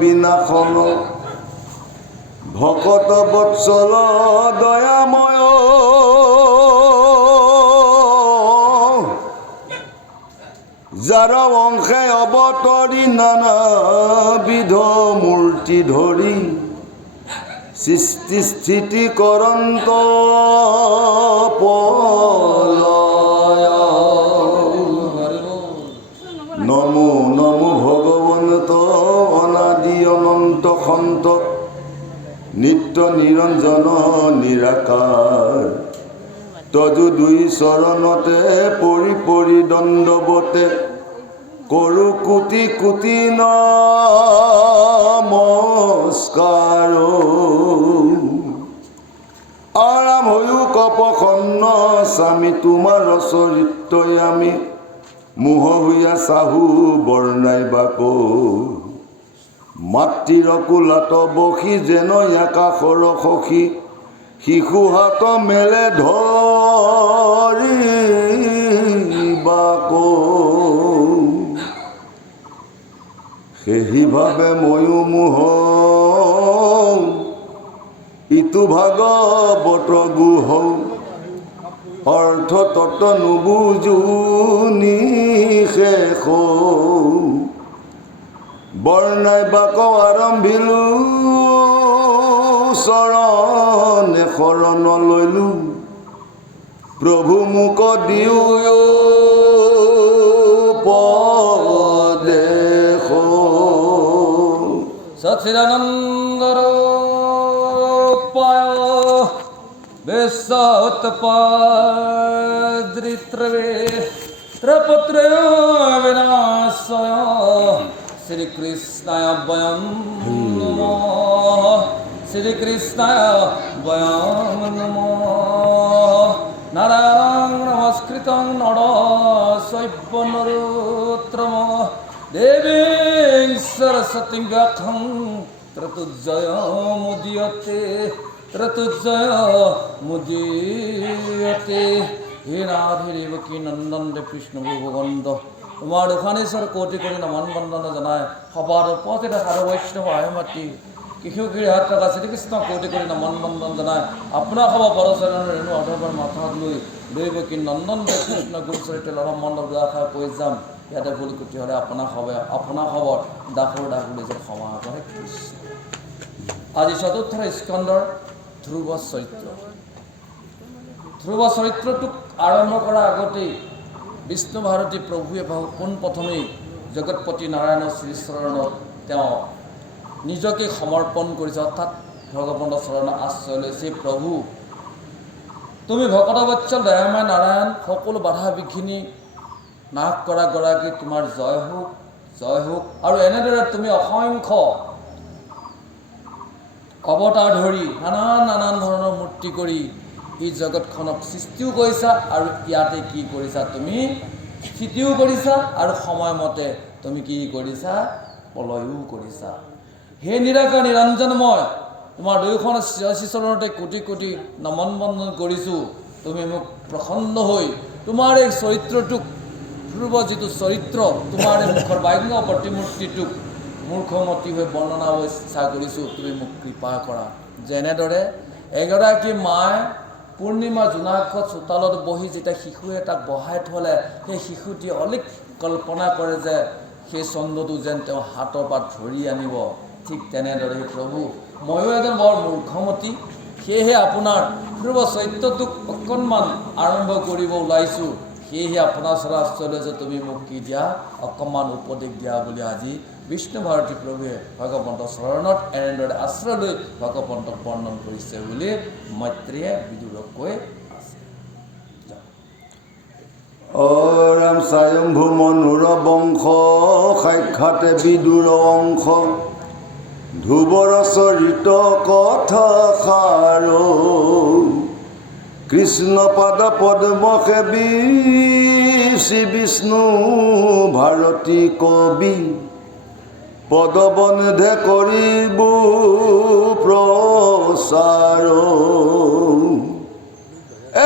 বিনাশন ভকত বৎসল দয়াময় যাৰ অংশে অৱতৰি নানাবিধ মূৰ্তি ধৰি সৃষ্টি স্থিতি কৰন্ত পলয় নমো নমো ভগৱন্ত অনাদি অনন্ত সন্ত নিত্য নিৰঞ্জন নিৰাকাৰ তজু দুই চৰণতে পৰি পৰি দণ্ডৱতে কৰো কোটি কোটি নমস্কাৰ আৰাম হৈও কপখন্ন স্বামী তোমাৰ চৰিত্ৰই আমি মোহ হৈয়া চাহু বৰ্ণাই বাকো মাতৃৰ কোলাত বসি যেন আকাশৰ সখী শিশু হাত মেলে ধৰি বাকো সেইভাৱে ময়ো মোহ ইটো ভাগৱত গুহ অৰ্থ তত্ত্ব নুবুজো নিশেষ বৰ্ণাই বাক আৰম্ভিলো চৰণে শৰণ লৈলো প্ৰভু মোক দিও পদেশ সচিদানন্দৰ পায় বিশ্বৎপাদ্রিত্রবে ত্রপুত্রয় বিনাশয় শ্রীকৃষ্ণায় বয়ং নমঃ শ্রীকৃষ্ণায় বয়ং নমঃ নারায়ণ নমস্কৃতং নরসৈব নরোত্তম দেবীং সরস্বতীং ব্যাখ্যাং ত্রতুজয় মুদীয়তে ত্রতুজয় মুদীয়তে হে রাধে দেবকী নন্দন দেৱ কৃষ্ণ ভগৱন্ত তোমাৰ দুখানেশ্বৰ কোটি কৰি নমন বন্দনা জনায় সবাৰ উপস্থিত সাধু বৈষ্ণৱ আহে মাতি কিশোৰী হাত থকা শ্ৰীকৃষ্ণ কোটি কৰি নমন বন্দন জনায় আপোনাক হ'ব পৰচৰণৰ ৰেণু অধৰ মাথাত লৈ দেৱকী নন্দন দেৱ কৃষ্ণ গুৰুচৰিত্ৰ লৰম মণ্ডল দুআষাৰ কৈ যাম ইয়াতে ভুল কুটি হ'লে আপোনাক হ'ব দাসৰ দাস বুলি যে ক্ষমা কৰে কৃষ্ণ। আজি চতুৰ্থ স্কন্ধৰ ধ্ৰুৱ চৰিত্ৰ। ধ্ৰুৱ চৰিত্ৰটোক আৰম্ভ কৰাৰ আগতেই বিষ্ণু ভাৰতী প্ৰভুৱে পোনপ্ৰথমেই জগতপতি নাৰায়ণৰ শ্ৰীচৰণত তেওঁ নিজকে সমৰ্পণ কৰিছে, অৰ্থাৎ ভগৱন্তৰ চৰণত আশ্ৰয় লৈছে। প্ৰভু তুমি ভকতবৎসল দয়াময় নাৰায়ণ, সকলো বাধা বিঘিনি নাশ কৰা গৰাকী তোমাৰ জয় হওক জয় হওক। আৰু এনেদৰে তুমি অসংখ্য অৱতাৰ ধৰি নানান ধৰণৰ মূৰ্তি কৰি এই জগতখনক সৃষ্টিও কৰিছা আৰু ইয়াতে কি কৰিছা, তুমি স্থিতিও কৰিছা আৰু সময়মতে তুমি কি কৰিছা, প্ৰলয়ো কৰিছা। হে নিৰাকাৰ নিৰঞ্জনময়, তোমাৰ দুয়োখন চৰণতে কোটি কোটি নমন বন্দন কৰিছোঁ। তুমি মোক প্ৰসন্ন হৈ তোমাৰ এই চৰিত্ৰটোক, ধ্ৰুৱ যিটো চৰিত্ৰ, তোমাৰ এই মুখৰ বাক্য প্ৰতিমূৰ্তিটোক মূৰ্খমতী হৈ বৰ্ণনা ইচ্ছা কৰিছোঁ, তুমি মোক কৃপা কৰা। যেনেদৰে এগৰাকী মায়ে পূৰ্ণিমা জোনাকত চোতালত বহি যেতিয়া শিশু এটাক বহাই থ'লে সেই শিশুটিয়ে অলিক কল্পনা কৰে যে সেই চন্দ্ৰটো যেন তেওঁ হাতৰ পৰা ধৰি আনিব। ঠিক তেনেদৰে প্ৰভু ময়ো এজন বৰ মূৰ্খমতী, সেয়েহে আপোনাৰ ধ্ৰুৱ চৰিত্ৰটোক অকণমান আৰম্ভ কৰিব ওলাইছোঁ। সেয়েহে আপোনাৰ আশ্ৰয় লৈছে, তুমি মোক কি দিয়া, অকণমান উপদেশ দিয়া বুলি আজি বিষ্ণু ভাৰতী প্ৰভুৱে ভগৱন্তৰ চৰণত এনেদৰে আশ্ৰয় লৈ ভগৱন্তক বৰ্ণন কৰিছে বুলি মৈত্ৰীয়ে বিদুৰক কৈ আছে। ৰাম স্বয়ম্ভু মনুৰ বংশ সাক্ষাতে বিদুৰ অংশ ধ্ৰুৱৰ চৰিত কথা সাৰ কৃষ্ণ পাদ পদ্ম সেবী শ্ৰী বিষ্ণু ভাৰতী কবি পদবন্ধে কৰিব প্ৰচাৰ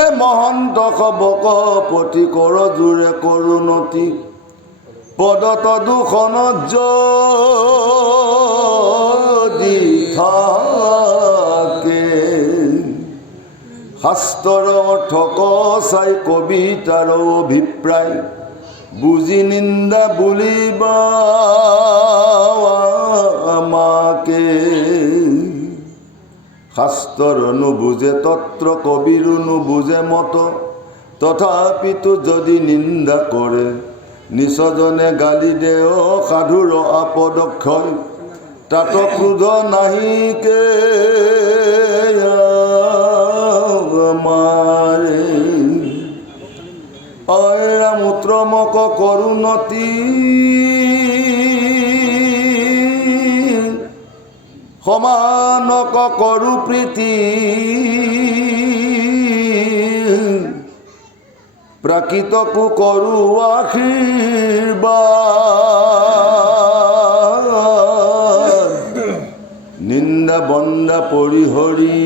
এ মহন্ত সবক পতি কৰ জোৰে কৰোণতি পদ তদুখন থাকে শাস্ত্ৰৰ অৰ্থক চাই কবিতাৰ অভিপ্ৰায় বুজি নিন্দা বুলিবা আমাকে শাস্ত্ৰৰ নুবুজে তত্ৰ কবিৰো নুবুজে মত তথাপিতো যদি নিন্দা কৰে নিচজনে গালি দেও সাধুৰ আপদক্ষয় তাত ক্ৰোধ নাহিকে আমাৰে অৰামূত্ৰমক কৰোণতি সমানক কৰো প্ৰীতি প্ৰাকৃতকো কৰো আশীৰ্বাদ নিন্দা বন্দা পৰিহৰি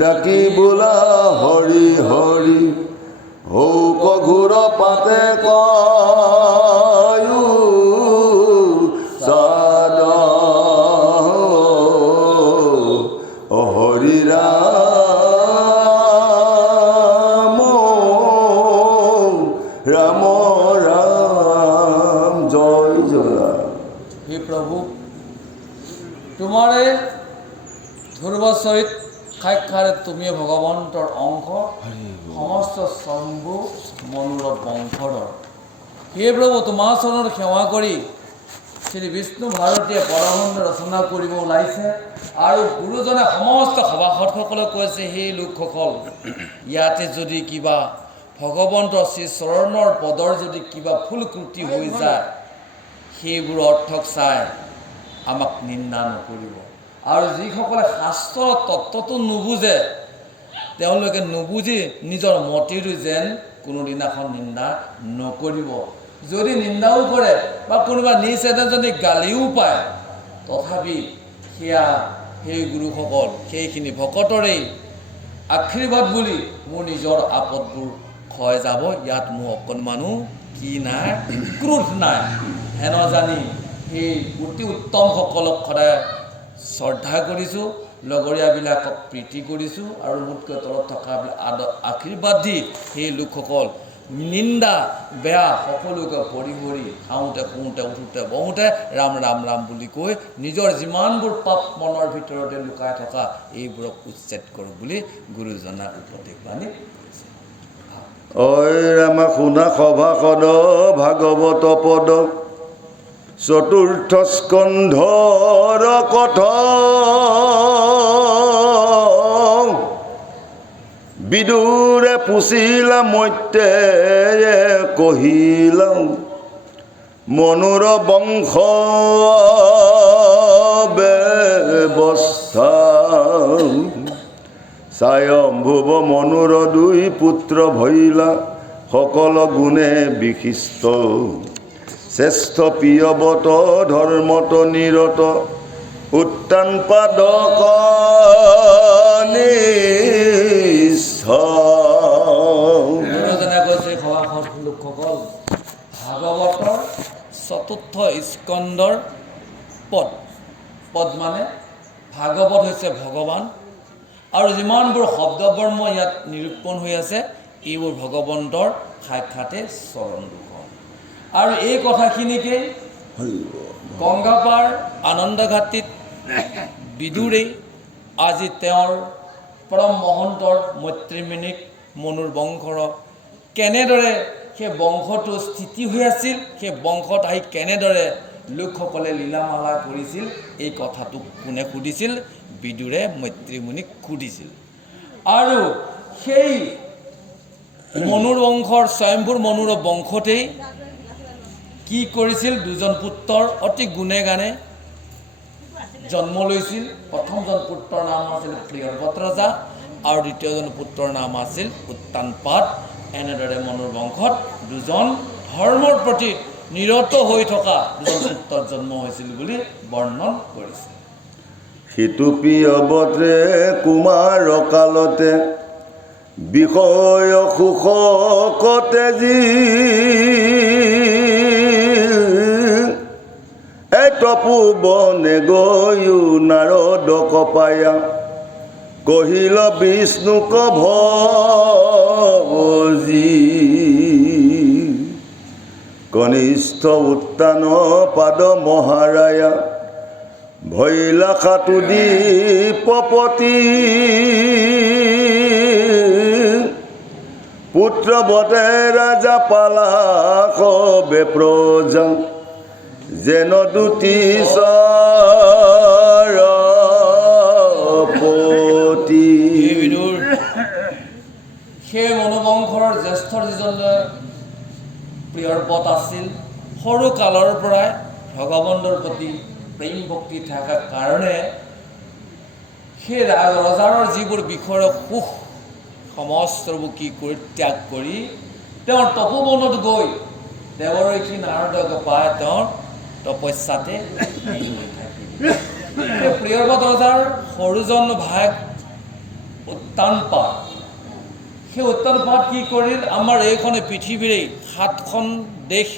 ডাকি বোলা হৰি হৰি হৌক ঘূৰ পাতে কয়ো সাদ হৰি ৰাম ৰাম ৰাম জয় জয়। হে প্ৰভু, তোমাৰে ধ্ৰুৱচৰিত সাক্ষাৎ তুমি ভগৱন্তৰ অংশ সমস্ত শম্ভু মনুৰ বংশধৰ। হে প্ৰভু, তোমাৰ চৰণত সেৱা কৰি শ্ৰী বিষ্ণু ভাৰতীয়ে পৰমহংস ৰচনা কৰিব ওলাইছে আৰু গুৰুজনে সমস্ত সভাসদসকলক কৈছে, সেই লোকসকল ইয়াতে যদি কিবা ভগৱন্তৰ শ্ৰী চৰণৰ পদৰ যদি কিবা ভুল ক্ৰুটি হৈ যায় সেইবোৰ অৰ্থক চাই আমাক নিন্দা নকৰিব। আৰু যিসকলে শাস্ত্ৰৰ তত্ত্বটো নুবুজে তেওঁলোকে নুবুজি নিজৰ মতিৰো যেন কোনোদিনাখন নিন্দা নকৰিব। যদি নিন্দাও কৰে বা কোনোবা নিজ এজনী গালিও পায় তথাপি সেয়া সেই গুৰুসকল সেইখিনি ভকতৰেই আশীৰ্বাদ বুলি মোৰ নিজৰ আপদবোৰ ক্ষয় যাব। ইয়াত মোৰ অকণমানো কি নাই, ক্ৰোধ নাই হেন জানি সেই অতি উত্তমসকলক সদায় শ্ৰদ্ধা কৰিছোঁ, লগৰীয়াবিলাকক প্ৰীতি কৰিছোঁ আৰু মোতকৈ তলত থকা আশীৰ্বাদ দি সেই লোকসকল নিন্দা বেয়া সকলোকে পৰিহৰি খাওঁতে শুওঁতে উঠোঁতে বহোঁতে ৰাম ৰাম ৰাম বুলি কৈ নিজৰ যিমানবোৰ পাপ মনৰ ভিতৰতে লুকাই থকা এইবোৰক উচ্ছেদ কৰোঁ বুলি গুৰুজনা উপদেশ বাণী। ঐ ৰামা শুনা সভাসদ ভাগৱত পদ চতুৰ্থ স্কন্ধৰ কথা বিদুৰে পুছিলা মৈতে কহিলা মনুৰ বংশ ব্যৱস্থা স্বয়ম্ভুৱ মনুৰ দুই পুত্ৰ ভৈলা সকল গুণে বিশিষ্ট শ্ৰেষ্ঠ প্ৰিয়ৱত ধৰ্মত নিৰত উত্তান পাদক লোকসকল ভাগৱতৰ চতুৰ্থ স্কন্ধৰ পদ মানে ভাগৱত হৈছে ভগৱান আৰু যিমানবোৰ শব্দবৰ্ম ইয়াত নিৰূপণ হৈ আছে এইবোৰ ভগৱন্তৰ সাক্ষাতে চৰণ দুখন। আৰু এই কথাখিনিকে গংগাপাৰ আনন্দঘাটিত বিদুৰে আজি তেওঁৰ পৰম মহন্তৰ মৈত্ৰীমণিক মনুৰ বংশৰ কেনেদৰে সেই বংশটো স্থিতি হৈ আছিল, সেই বংশত আহি কেনেদৰে লোকসকলে লীলামালা কৰিছিল এই কথাটো কোনে সুধিছিল? বিদুৰে মৈত্ৰীমণিক সুধিছিল। আৰু সেই মনুৰ বংশৰ স্বয়ম্ভুৰ মনুৰ বংশতেই কি কৰিছিল? দুজন পুত্ৰৰ অতি গুণে গানে জন্ম লৈছিল। প্ৰথমজন পুত্ৰৰ নাম আছিল প্ৰিয়ব্ৰত ৰজা আৰু দ্বিতীয়জন পুত্ৰৰ নাম আছিল উত্তানপাদ। এনেদৰে মনুৰ বংশত দুজন ধৰ্মৰ প্ৰতি নিৰত হৈ থকা দুজন পুত্ৰৰ জন্ম হৈছিল বুলি বৰ্ণন কৰিছে। সিটো প্ৰিয়ৱতে কুমাৰ কালতে বিষয় সুখকতে যি তপোবনে গৈও নাৰদক পায়া কহিল বিষ্ণুক ভজি কনিষ্ঠ উত্তান পাদ মহাৰায়া ভৈলা খাতু দীপপতি পুত্ৰবতে ৰাজা পালাশ বেপ্ৰজা যেন দুটি চৰপতি। সেই মনোবংশৰ জ্যেষ্ঠ যিজনলৈ প্ৰিয়ৰ পথ আছিল, সৰু কালৰ পৰাই ভগৱন্তৰ প্ৰতি প্ৰেম ভক্তি থকাৰ কাৰণে সেই ৰজাৰ যিবোৰ বিষয়ৰ সুখ সমস্তবোৰ কি কৰি ত্যাগ কৰি তেওঁৰ তপোবনত গৈ দেৱঋষি নাৰদক পাই তেওঁৰ তপস্যাতে লীন হৈ থাকিল। প্ৰিয়ব্ৰত ৰজাৰ সৰুজন ভায়েক উত্তানপাদ, সেই উত্তানপাদ কি কৰিল, আমাৰ এইখনে পৃথিৱীৰে 7খন দেশ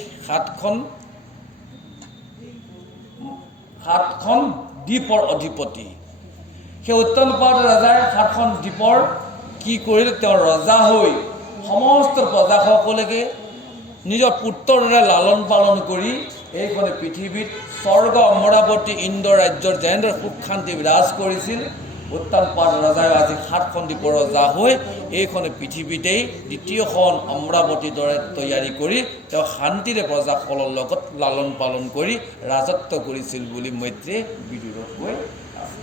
7খন দ্বীপৰ অধিপতি। সেই উত্তানপাদ ৰজাই 7খন দ্বীপৰ কি কৰিল, তেওঁ ৰজা হৈ সমস্ত প্ৰজাসকলকে নিজৰ পুত্ৰৰ দৰে লালন পালন কৰি এইখনে পৃথিৱীত স্বৰ্গ অমৰাৱতী ইন্দ্ৰ ৰাজ্যৰ যেনেদৰে সুখ শান্তি বিৰাজ কৰিছিল, উত্তানপাদ ৰজাই আজি 7খন দ্বীপৰ ৰজা হৈ এইখনে পৃথিৱীতেই দ্বিতীয়খন অমৰাৱতীৰ দৰে তৈয়াৰী কৰি তেওঁ শান্তিৰে প্ৰজাসকলৰ লগত লালন পালন কৰি ৰাজত্ব কৰিছিল বুলি মৈত্ৰেয়ীয়ে বিদুৰক কৈ আছে।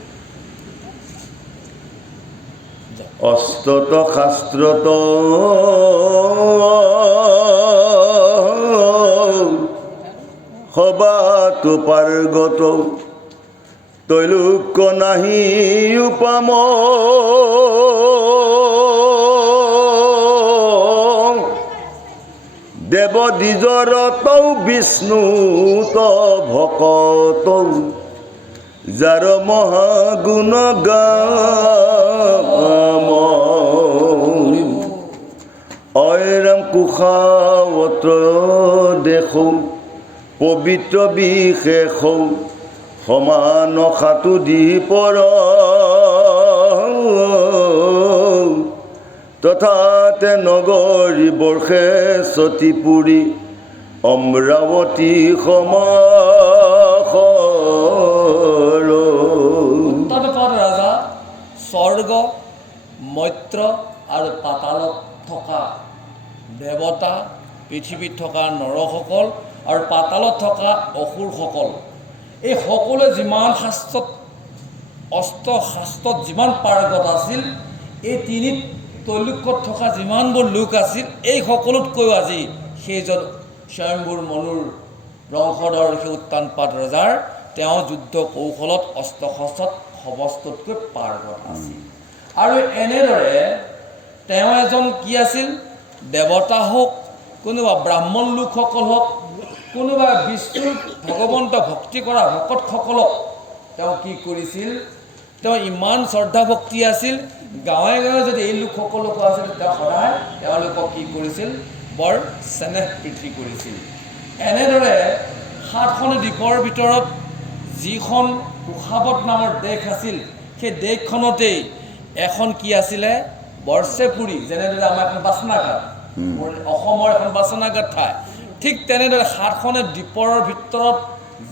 অষ্টত শাস্ত্ৰত সবাতো পাৰ্গত তৈলোক নাহি উপাম দেৱ দ্বিজৰ তৌ বিষ্ণু ত ভকত যাৰ মহাগুণ গাম অইৰাম কুশাৱত দেখো পবিত্ৰ বিশেষ সমান খাতু দীপৰ তথাতে নগৰী বৰ্ষে সতী পুৰী অমৰাৱতী সমাসৰ। উত্তানপাদ ৰাজা স্বৰ্গ মৈত্ৰ আৰু পাতালত থকা দেৱতা, পৃথিৱীত থকা নৰসকল আৰু পাতালত থকা অসুৰসকল, এই সকলোৱে যিমান শাস্ত্ৰত অস্ত্ৰ শাস্ত্ৰত যিমান পাৰ্গত আছিল, এই তিনি তৈলোক্যত থকা যিমানবোৰ লোক আছিল, এই সকলোতকৈও আজি সেইজন স্বয়ম্ভুৰ মনুৰ বংশধৰ সেই উত্তানপাদ ৰজাৰ তেওঁ যুদ্ধ কৌশলত অস্ত্ৰ শস্ত্ৰত সমস্ততকৈ পাৰ্গত আছিল। আৰু এনেদৰে তেওঁ এজন কি আছিল, দেৱতা হওক, কোনোবা ব্ৰাহ্মণ লোকসকল হওক, কোনোবা বিষ্ণুৰ ভগৱন্ত ভক্তি কৰা ভকতসকলক তেওঁ কি কৰিছিল, তেওঁ ইমান শ্ৰদ্ধা ভক্তি আছিল, গাঁৱে গাঁৱে যদি এই লোকসকলকো আছিল, তেওঁ সদায় তেওঁলোকক কি কৰিছিল, বৰ চেনেহ প্ৰীতি কৰিছিল। এনেদৰে 7খন দ্বীপৰ ভিতৰত যিখন কুশাৱত নামৰ দেশ আছিল, সেই দেশখনতেই এখন কি আছিলে, বৰ্ষেপুৰী, যেনেদৰে আমাৰ এখন বাচনাঘাট, অসমৰ এখন বাচনাঘাট ঠাই, ঠিক তেনেদৰে 7খনে দ্বীপৰ ভিতৰত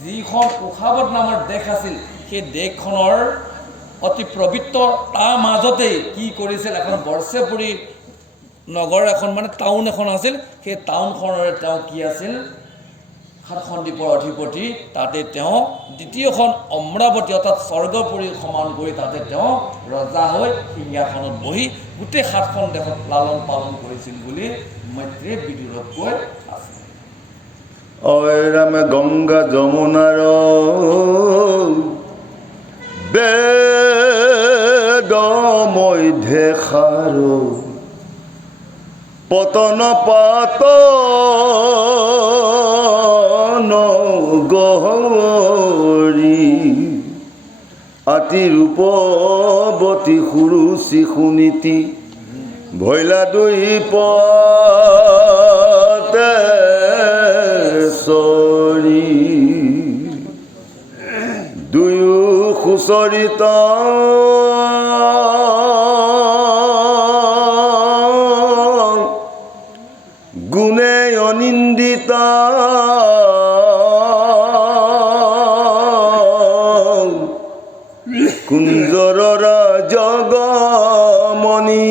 যিখন কুশাৱত নামৰ দেশ আছিল, সেই দেশখনৰ অতি পবিত্ৰ তাৰ মাজতেই কি কৰিছিল, এখন বৰ্ষেপুৰী নগৰ এখন মানে টাউন এখন আছিল, সেই টাউনখনৰে তেওঁ কি আছিল, 7খন দ্বীপৰ অধিপতি। তাতে তেওঁ দ্বিতীয়খন অমৰাৱতী অৰ্থাৎ স্বৰ্গপুৰী সমান কৰি তাতে তেওঁ ৰজা হৈ সিংহাসনত বহি গোটেই 7খন দেশত লালন পালন কৰিছিল বুলি মৈত্ৰেয়ীয়ে বিদুৰক কৈ আছে। অইৰামে গংগা যমুনাৰ বেদ মধ্যে খাৰ পতন পাত গহৰী আতি ৰূপৱতী সুৰুচি সুনীতি ভৈলা দুই পতে চৰি। সুচৰিত গুণে অনিন্দিত কুঞ্জৰৰ জগমণি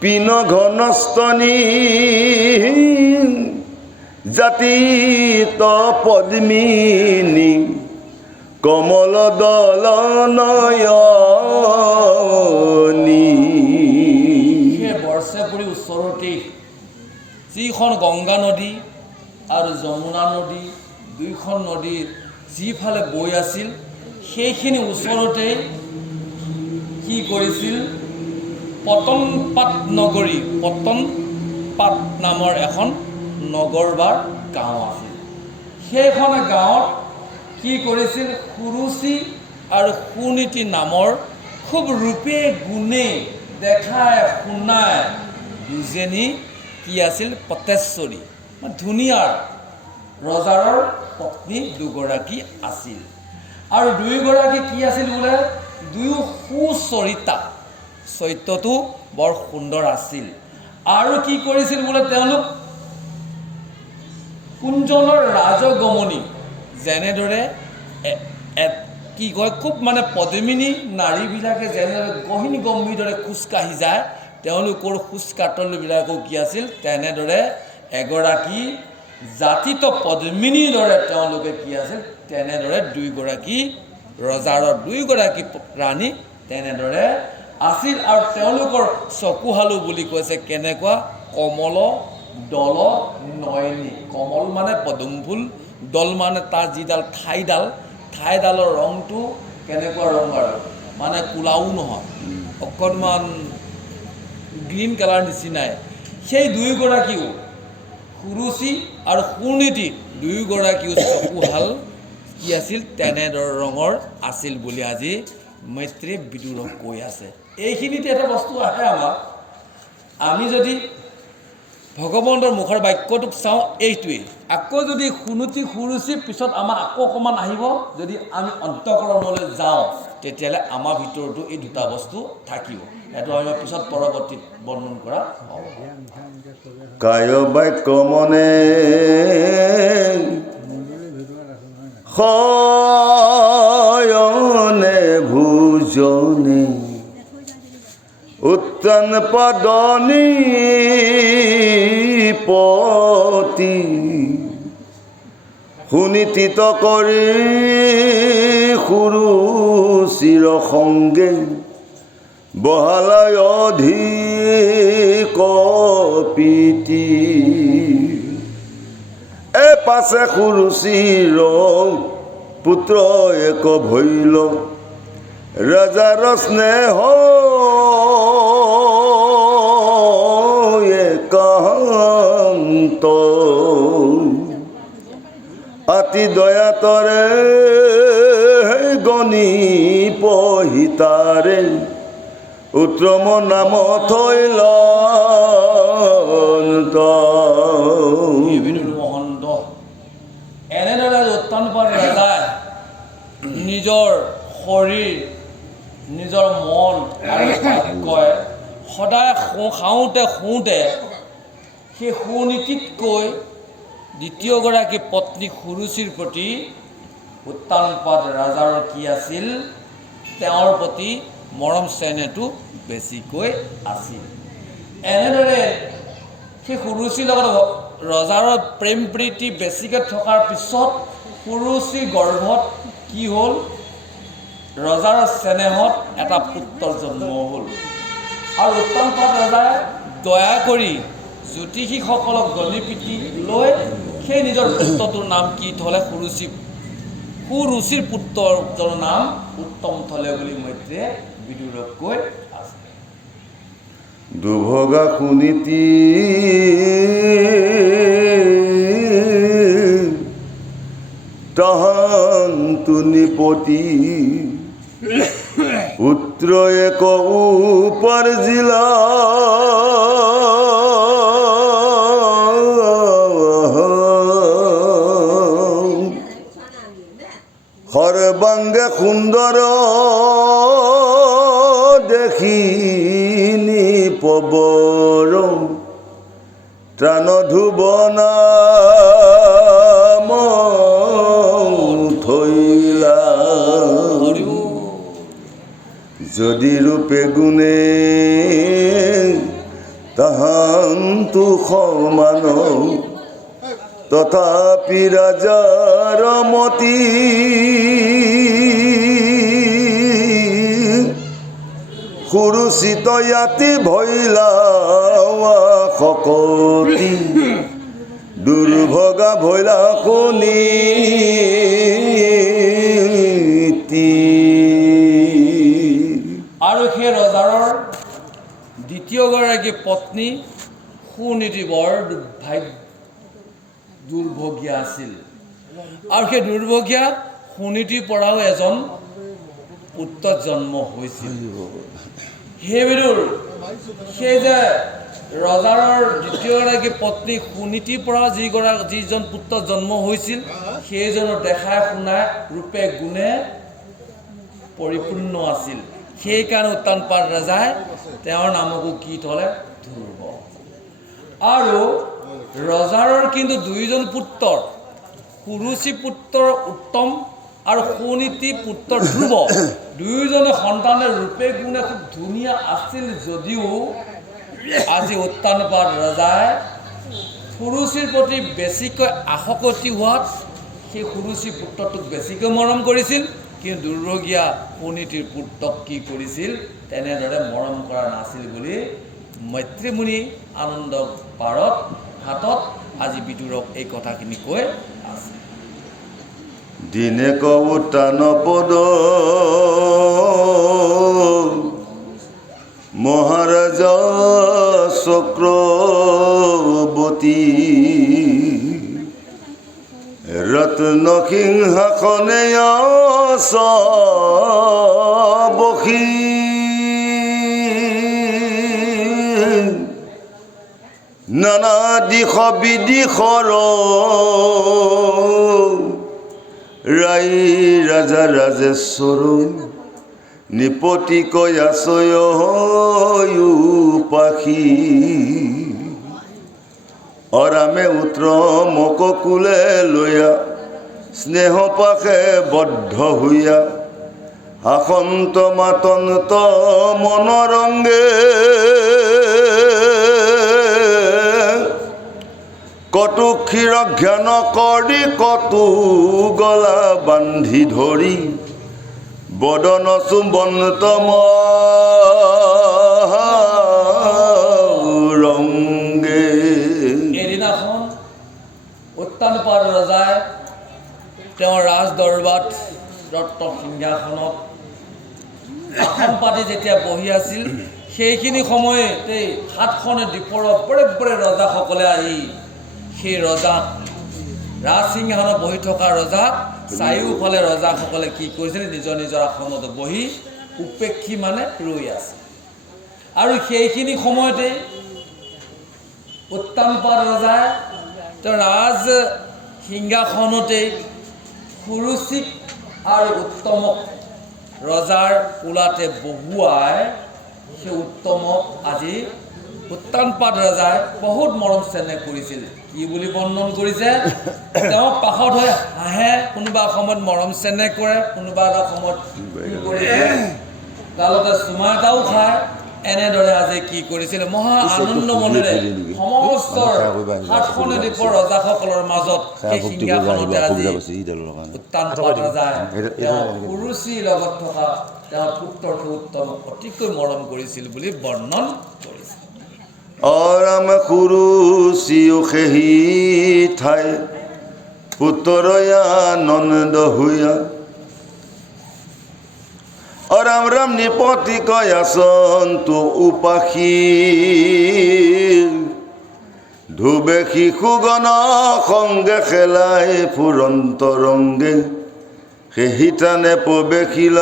পিন ঘনস্তনী জাতিত পদ্মিনী কমল দল নয়নী। সেই বৰছেপুৰী ওচৰতেই যিখন গংগা নদী আৰু যমুনা নদী, দুইখন নদী যিফালে বৈ আছিল, সেইখিনি ওচৰতে কি কৰিছিল, পতনপাত নগৰী, পতনপাত নামৰ এখন নগৰ বা গাঁও আছিল। সেইখন গাঁৱত কি কৰিছিল, সুৰুচি আৰু সুনীতি নামৰ খুব ৰূপে গুণে দেখাই শুনাই দুজনী কি আছিল, পটেশ্বৰী, ধুনীয়াৰ ৰজাৰৰ পত্নী দুগৰাকী আছিল। আৰু দুয়োগৰাকী কি আছিল বোলে, দুয়ো সুচৰিতা, চৰিত্ৰটো বৰ সুন্দৰ আছিল। আৰু কি কৰিছিল বোলে, তেওঁলোক কুঞ্জনৰ ৰাজগমনী, যেনেদৰে কি কয়, খুব পদ্মিনী নাৰীবিলাকে যেনেদৰে গহীন গম্ভীৰদৰে খোজকাঢ়ি যায়, তেওঁলোকৰ খোজকাটলবিলাকো কি আছিল, তেনেদৰে এগৰাকী জাতিত পদ্মিনীৰ দৰে তেওঁলোকে কি আছিল, তেনেদৰে দুয়োগৰাকী ৰজাৰৰ দুয়োগৰাকী ৰাণী তেনেদৰে আছিল। আৰু তেওঁলোকৰ চকুহালো বুলি কৈছে কেনেকুৱা, কমল দল নয়নী। কমল মানে পদুম ফুল, দল মানে তাৰ যিডাল ঠাইডালৰ ৰংটো কেনেকুৱা ৰং, আৰু কোলাও নহয়, অকণমান গ্ৰীণ কালাৰ নিচিনাই। সেই দুয়োগৰাকীও সুৰুচি আৰু সুনীতি দুয়োগৰাকীও চকুহাল কি আছিল, তেনেদৰে ৰঙৰ আছিল বুলি আজি মৈত্ৰেয়ী বিদুৰক কৈ আছে। এইখিনিতে এটা বস্তু আহে আমাৰ, আমি যদি ভগৱন্তৰ মুখৰ বাক্যটোক চাওঁ, এইটোৱেই। আকৌ যদি সুনীতি সুৰুচি পিছত আমাৰ আকৌ অকণমান আহিব, যদি আমি অন্তঃকৰণলৈ যাওঁ, তেতিয়াহ'লে আমাৰ ভিতৰতো এই দুটা বস্তু থাকিব। এইটো আমি পিছত পৰৱৰ্তীত বৰ্ণন কৰা হ'ব। কায় বাক্য মনে শয়নে ভোজনে উত্তান পাদনী পতি সুনীতিত কৰি সুৰুচিৰ সংগে বহালয় অধিক প্ৰীতি এ পাছে সুৰুচিৰ পুত্ৰ এক ভৈল ৰজাৰ স্নেহ একান্ত অতি দয়াতৰে গণি পহিতাৰে উত্তম নাম থৈল মহন্ত। এনেদৰে উত্তানপাদ ৰজাই নিজৰ শৰীৰ, নিজৰ মন আৰু বাক্যই সদায় খাওঁতে শুওঁতে সেই সুনীতিতকৈ দ্বিতীয়গৰাকী পত্নী সুৰুচিৰ প্ৰতি উত্তানপাদ ৰজাৰ কি আছিল, তেওঁৰ প্ৰতি মৰম চেনেহটো বেছিকৈ আছিল। এনেদৰে সেই সুৰুচিৰ লগত ৰজাৰ প্ৰেম প্ৰীতি বেছিকৈ থকাৰ পিছত সুৰুচিৰ গৰ্ভত কি হ'ল, ৰজাৰ চেনেহত এটা পুত্ৰৰ জন্ম হ'ল। আৰু উত্তানপাদ ৰজাই দয়া কৰি জ্যোতিষীসকলক গণি পিটি লৈ সেই নিজৰ পুত্ৰটোৰ নাম কি থ'লে, সুৰুচিৰ পুত্ৰৰ নাম উত্তম থলে বুলি মৈত্ৰেয়ীয়ে বিদুৰক কৈ আছে। দুভগা সুনীতি তাহান্তু নিপতি পুত্ৰ এক উপাৰ্জিলা সৰ্বাংগে সুন্দৰ দেখিনি পবৰ ত্ৰাণ ধুবনা থৈলা যদি ৰূপে গুণে তাহান্তু সমান তথাপি ৰাজাৰ মতি সুৰুচিত ইয়াতি ভৈলা শকতি দুৰ্ভগা ভৈলা শুনি আৰু সেই ৰজাৰৰ দ্বিতীয়গৰাকী পত্নী সুনীতি বৰ দুৰ্ভগীয়া আছিল আৰু সেই দুৰ্ভগীয়া সুনীতিৰ পৰাও এজন পুত্ৰ জন্ম হৈছিল সেইবিধৰ সেই যে ৰজাৰৰ দ্বিতীয়গৰাকী পত্নী সুনীতিৰ পৰা যিজন পুত্ৰ জন্ম হৈছিল সেইজনৰ দেখাই শুনাই ৰূপে গুণে পৰিপূৰ্ণ আছিল সেইকাৰণে উত্তানপাদ ৰজাই তেওঁৰ নামকো কি থলে ধ্ৰুৱ আৰু ৰজাৰৰ কিন্তু দুইজন পুত্ৰ সুৰুচি পুত্ৰ উত্তম আৰু সুনীতি পুত্ৰ ধ্ৰুৱ দুয়োজনে সন্তানে ৰূপে গুণে খুব ধুনীয়া আছিল যদিও আজি উত্তানপাদ ৰজাই সুৰুচিৰ প্ৰতি বেছিকৈ আসক্তি হোৱাত সেই সুৰুচি পুত্ৰটোক বেছিকৈ মৰম কৰিছিল কিন্তু দুৰ্ভগীয়া সুনীতিৰ পুত্ৰক কি কৰিছিল তেনেদৰে মৰম কৰা নাছিল বুলি মৈত্ৰীমুনি আনন্দ পাৰত হাতত আজি বিদুৰক এই কথাখিনি কৈ আছে দিনে কউতান পদ মহাৰাজা চক্ৰৱৰ্তী ৰত্ন সিংহাসনে বসী নানা দিশ বিদিশৰ ৰাই ৰাজা ৰাজেশ্বৰ নিপতিকৈ আছয় পাখি অৰামে উত্ৰ মক কুলে লৈয়া স্নেহ পাশে বদ্ধ হৈয়া আসন্ত মাতন্ত মনৰংগে কটু ক্ষীৰ জ্ঞান কৰি কটু গলা বান্ধি ধৰি বদন চুম্বন্ত ৰংগে এদিনাখন উত্তানপাদ ৰজাই তেওঁৰ ৰাজ দৰবাৰত ৰত্ন সিংহাসনত আসন পাতি যেতিয়া বহি আছিল সেইখিনি সময়তেই সাতখনে দ্বীপৰ বৰে ৰজাসকলে আহি সেই ৰজাক ৰাজসিংহাসনত বহি থকা ৰজাক চাৰিওফালে ৰজাসকলে কি কৰিছিল নিজৰ নিজৰ আসনত বহি উপেক্ষী মানে ৰৈ আছে আৰু সেইখিনি সময়তে উত্তানপাদ ৰজাই তেওঁ ৰাজ সিংহাসনতে সুৰুচিক আৰু উত্তমক ৰজাৰ কোলাতে বহুৱাই সেই উত্তমক আজি উত্তানপাদ ৰজাই বহুত মৰম চেনেহ কৰিছিল কি বুলি বৰ্ণন কৰিছে তেওঁ কাষত হৈ হাঁহে কোনোবা সময়ত মৰম চেনেহ কৰে কোনোবা এটা সময়ত তালতে চুমা এটাও খায় এনেদৰে আজি কি কৰিছিল মহা আনন্দ মনেৰে সমস্ত সাতখনে দ্বীপৰ ৰজাসকলৰ মাজত সেই সিংহাসনতে আজি উত্তানপাদ ৰজাই তেওঁ সুৰুচিৰ লগত থকা তেওঁৰ পুত্ৰ উত্তমক অতিকৈ মৰম কৰিছিল বুলি বৰ্ণন কৰিছে অৰাম সুৰুচিও সেহি ঠাই পুতৰয়া নন্দ হৈয়া অৰাম ৰাম নিপতি কয় আচন্তু উপাসী ধুবে শিশুগণ সংগে খেলাই ফুৰন্ত ৰংগে সেহি টানে প্ৰৱেশিল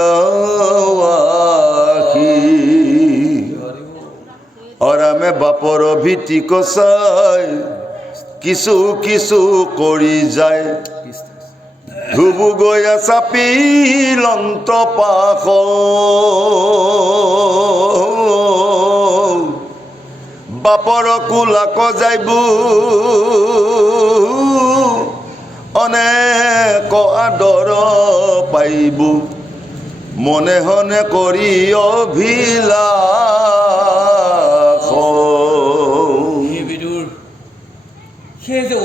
অৰামে বাপৰ ভীতি কচাই কিছু কিছু কৰি যায় ধুবু গয়া চাপি লন্ত পাখ বাপৰ কোলাক যাইবু অনেক আদৰ পাইবু মনে হনে কৰি অভিলাষ বিদুৰ সেই যে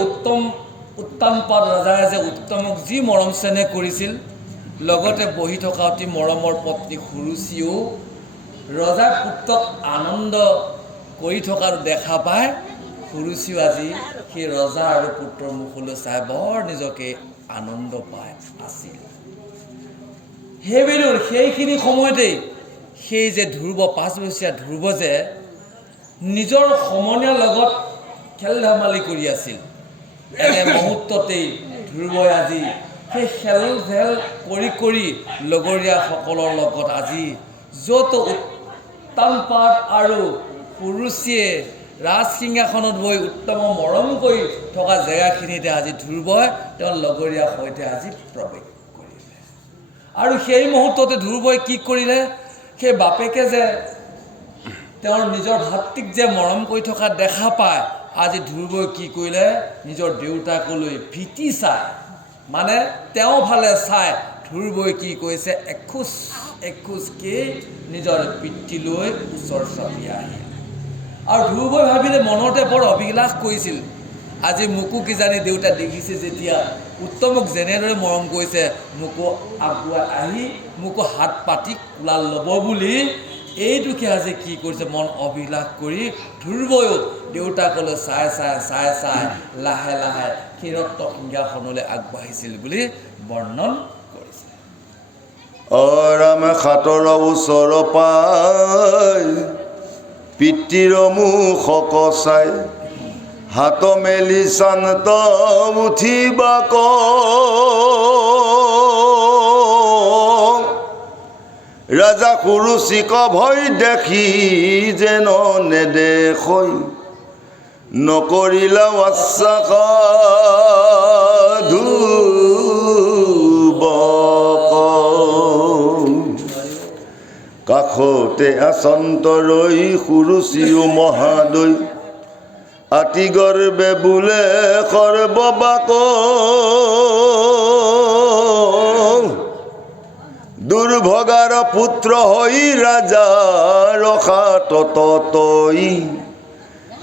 উত্তানপাত ৰজাই যে উত্তমক যি মৰম চেনেহ কৰিছিল লগতে বহি থকা অতি মৰমৰ পত্নী সুৰুচিও ৰজাৰ পুত্ৰক আনন্দ কৰি থকা দেখা পায় সুৰুচিও আজি সেই ৰজা আৰু পুত্ৰৰ মুখলৈ চাই বৰ নিজকে আনন্দ পাই আছিল সেইবিধৰ সেইখিনি সময়তেই সেই যে ধ্ৰুৱ 5 বছৰীয়া ধ্ৰুৱ যে নিজৰ সমনীয়াৰ লগত খেল ধেমালি কৰি আছিল এনে মুহূৰ্ততেই ধ্ৰুৱই আজি সেই খেল ধেল কৰি লগৰীয়াসকলৰ লগত আজি য'ত উত্তানপাত আৰু সুৰুচিয়ে ৰাজসিংহাসনত বহি উত্তমক মৰম কৰি থকা জেগাখিনিতে আজি ধ্ৰুৱই তেওঁৰ লগৰীয়াৰ সৈতে আজি প্ৰৱেশ কৰিলে আৰু সেই মুহূৰ্ততে ধ্ৰুৱই কি কৰিলে সেই বাপেকে যে তেওঁৰ নিজৰ ভাতৃক যে মৰম কৰি থকা দেখা পায় আজি ধ্ৰুৱই কি কৰিলে নিজৰ দেউতাকলৈ ভীতি চাই মানে তেওঁ ফালে চাই ধ্ৰুৱই কি কৰিছে এখোজকে নিজৰ পিতৃলৈ ওচৰ চাপি আহিল আৰু ধ্ৰুৱই ভাবিলে মনতে বৰ অভিলাষ কৰিছিল আজি মোকো কিজানি দেউতা দেখিছে যেতিয়া উত্তমক যেনেদৰে মৰম কৰিছে মোকো আগুৱাই আহি মোকো হাত পাতি কোলাল ল'ব বুলি এইটোকে আজি কি কৰিছে মন অভিলাষ কৰি ধ্ৰুৱয়ো দেউতাকলৈ চাই লাহে লাহে সেই ৰক্ত সিংহাসনলৈ আগবাঢ়িছিল বুলি বৰ্ণন কৰিছে ৰাম খাতৰ ওচৰ পাই পিতৃৰ মুখক চাই হাত মেলি শান্ত উঠিবা ক ৰাজা সুৰুচিক ভয় দেখি যেন নেদেখৈ নকৰিলা আশ্বাস ধ্ৰুৱক কাষতে আচন্ত ৰৈ সুৰুচিও মহাদৈ আতি গৰ্বে বোলে সৰ্ববাক দুৰ্ভগাৰ পুত্ৰ হৈ ৰাজা ৰখা ততই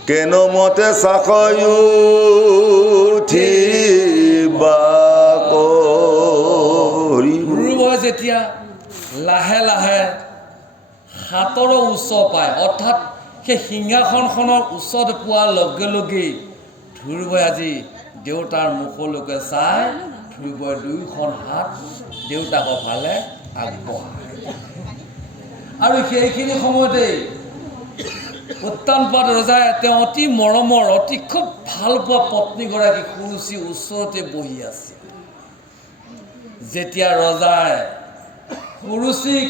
কেন মতে চাখৈ উঠিবা ধ্ৰুৱই যেতিয়া লাহে লাহে হাতৰ ওচৰ পায় অৰ্থাৎ সেই সিংহাসনখনৰ ওচৰত পোৱাৰ লগে লগেই ধ্ৰুৱই আজি দেউতাৰ মুখলৈকে চাই ধ্ৰুৱই দুয়োখন হাত দেউতাকৰ ফালে আগবঢ়ায় আৰু সেইখিনি সময়তেই উত্তানপাত ৰজাই তেওঁ অতি মৰমৰ অতি খুব ভাল পোৱা পত্নীগৰাকী সুৰুচি ওচৰতে বহি আছিল যেতিয়া ৰজাই সুৰুচিক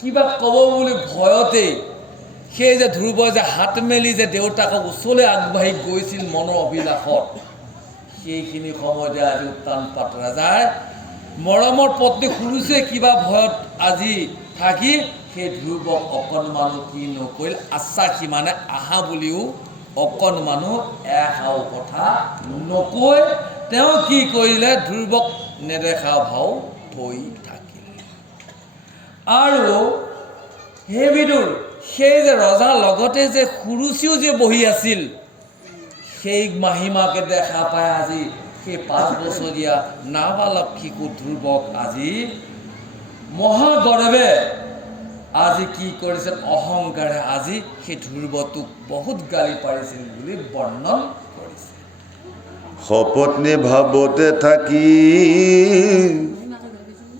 কিবা ক'ব বুলি ভয়তেই সেই যে ধ্ৰুৱই যে হাত মেলি যে দেউতাকক ওচৰলৈ আগবাঢ়ি গৈছিল মনৰ অভিলাষত সেইখিনি সময়তে আজি উত্তানপাত ৰজাই মৰমৰ পত্নী সুৰুচিয়ে কিবা ভয়ত আজি থাকি সেই ধ্ৰুৱক অকণমানো কি নকৰিল আশ্বাসী মানে আহা বুলিও অকণমানো এষাও কথা নকৈ তেওঁ কি কৰিলে ধ্ৰুৱক নেদেখা ভাও থৈ থাকিল আৰু সেইবিধৰ সেই যে ৰজাৰ লগতে যে সুৰুচিও যে বহি আছিল সেই মাহীমাকে দেখা পায় আজি সেই 5 বছৰীয়া নাবালক শিশু ধ্ৰুৱক আজি মহাগৰ্বে আজি কি কৰিছে অহংকাৰে আজি সেই ধ্ৰুৱটোক বহুত গালি পাৰিছিল বুলি বৰ্ণন কৰিছে সপত্নী ভাৱতে থাকি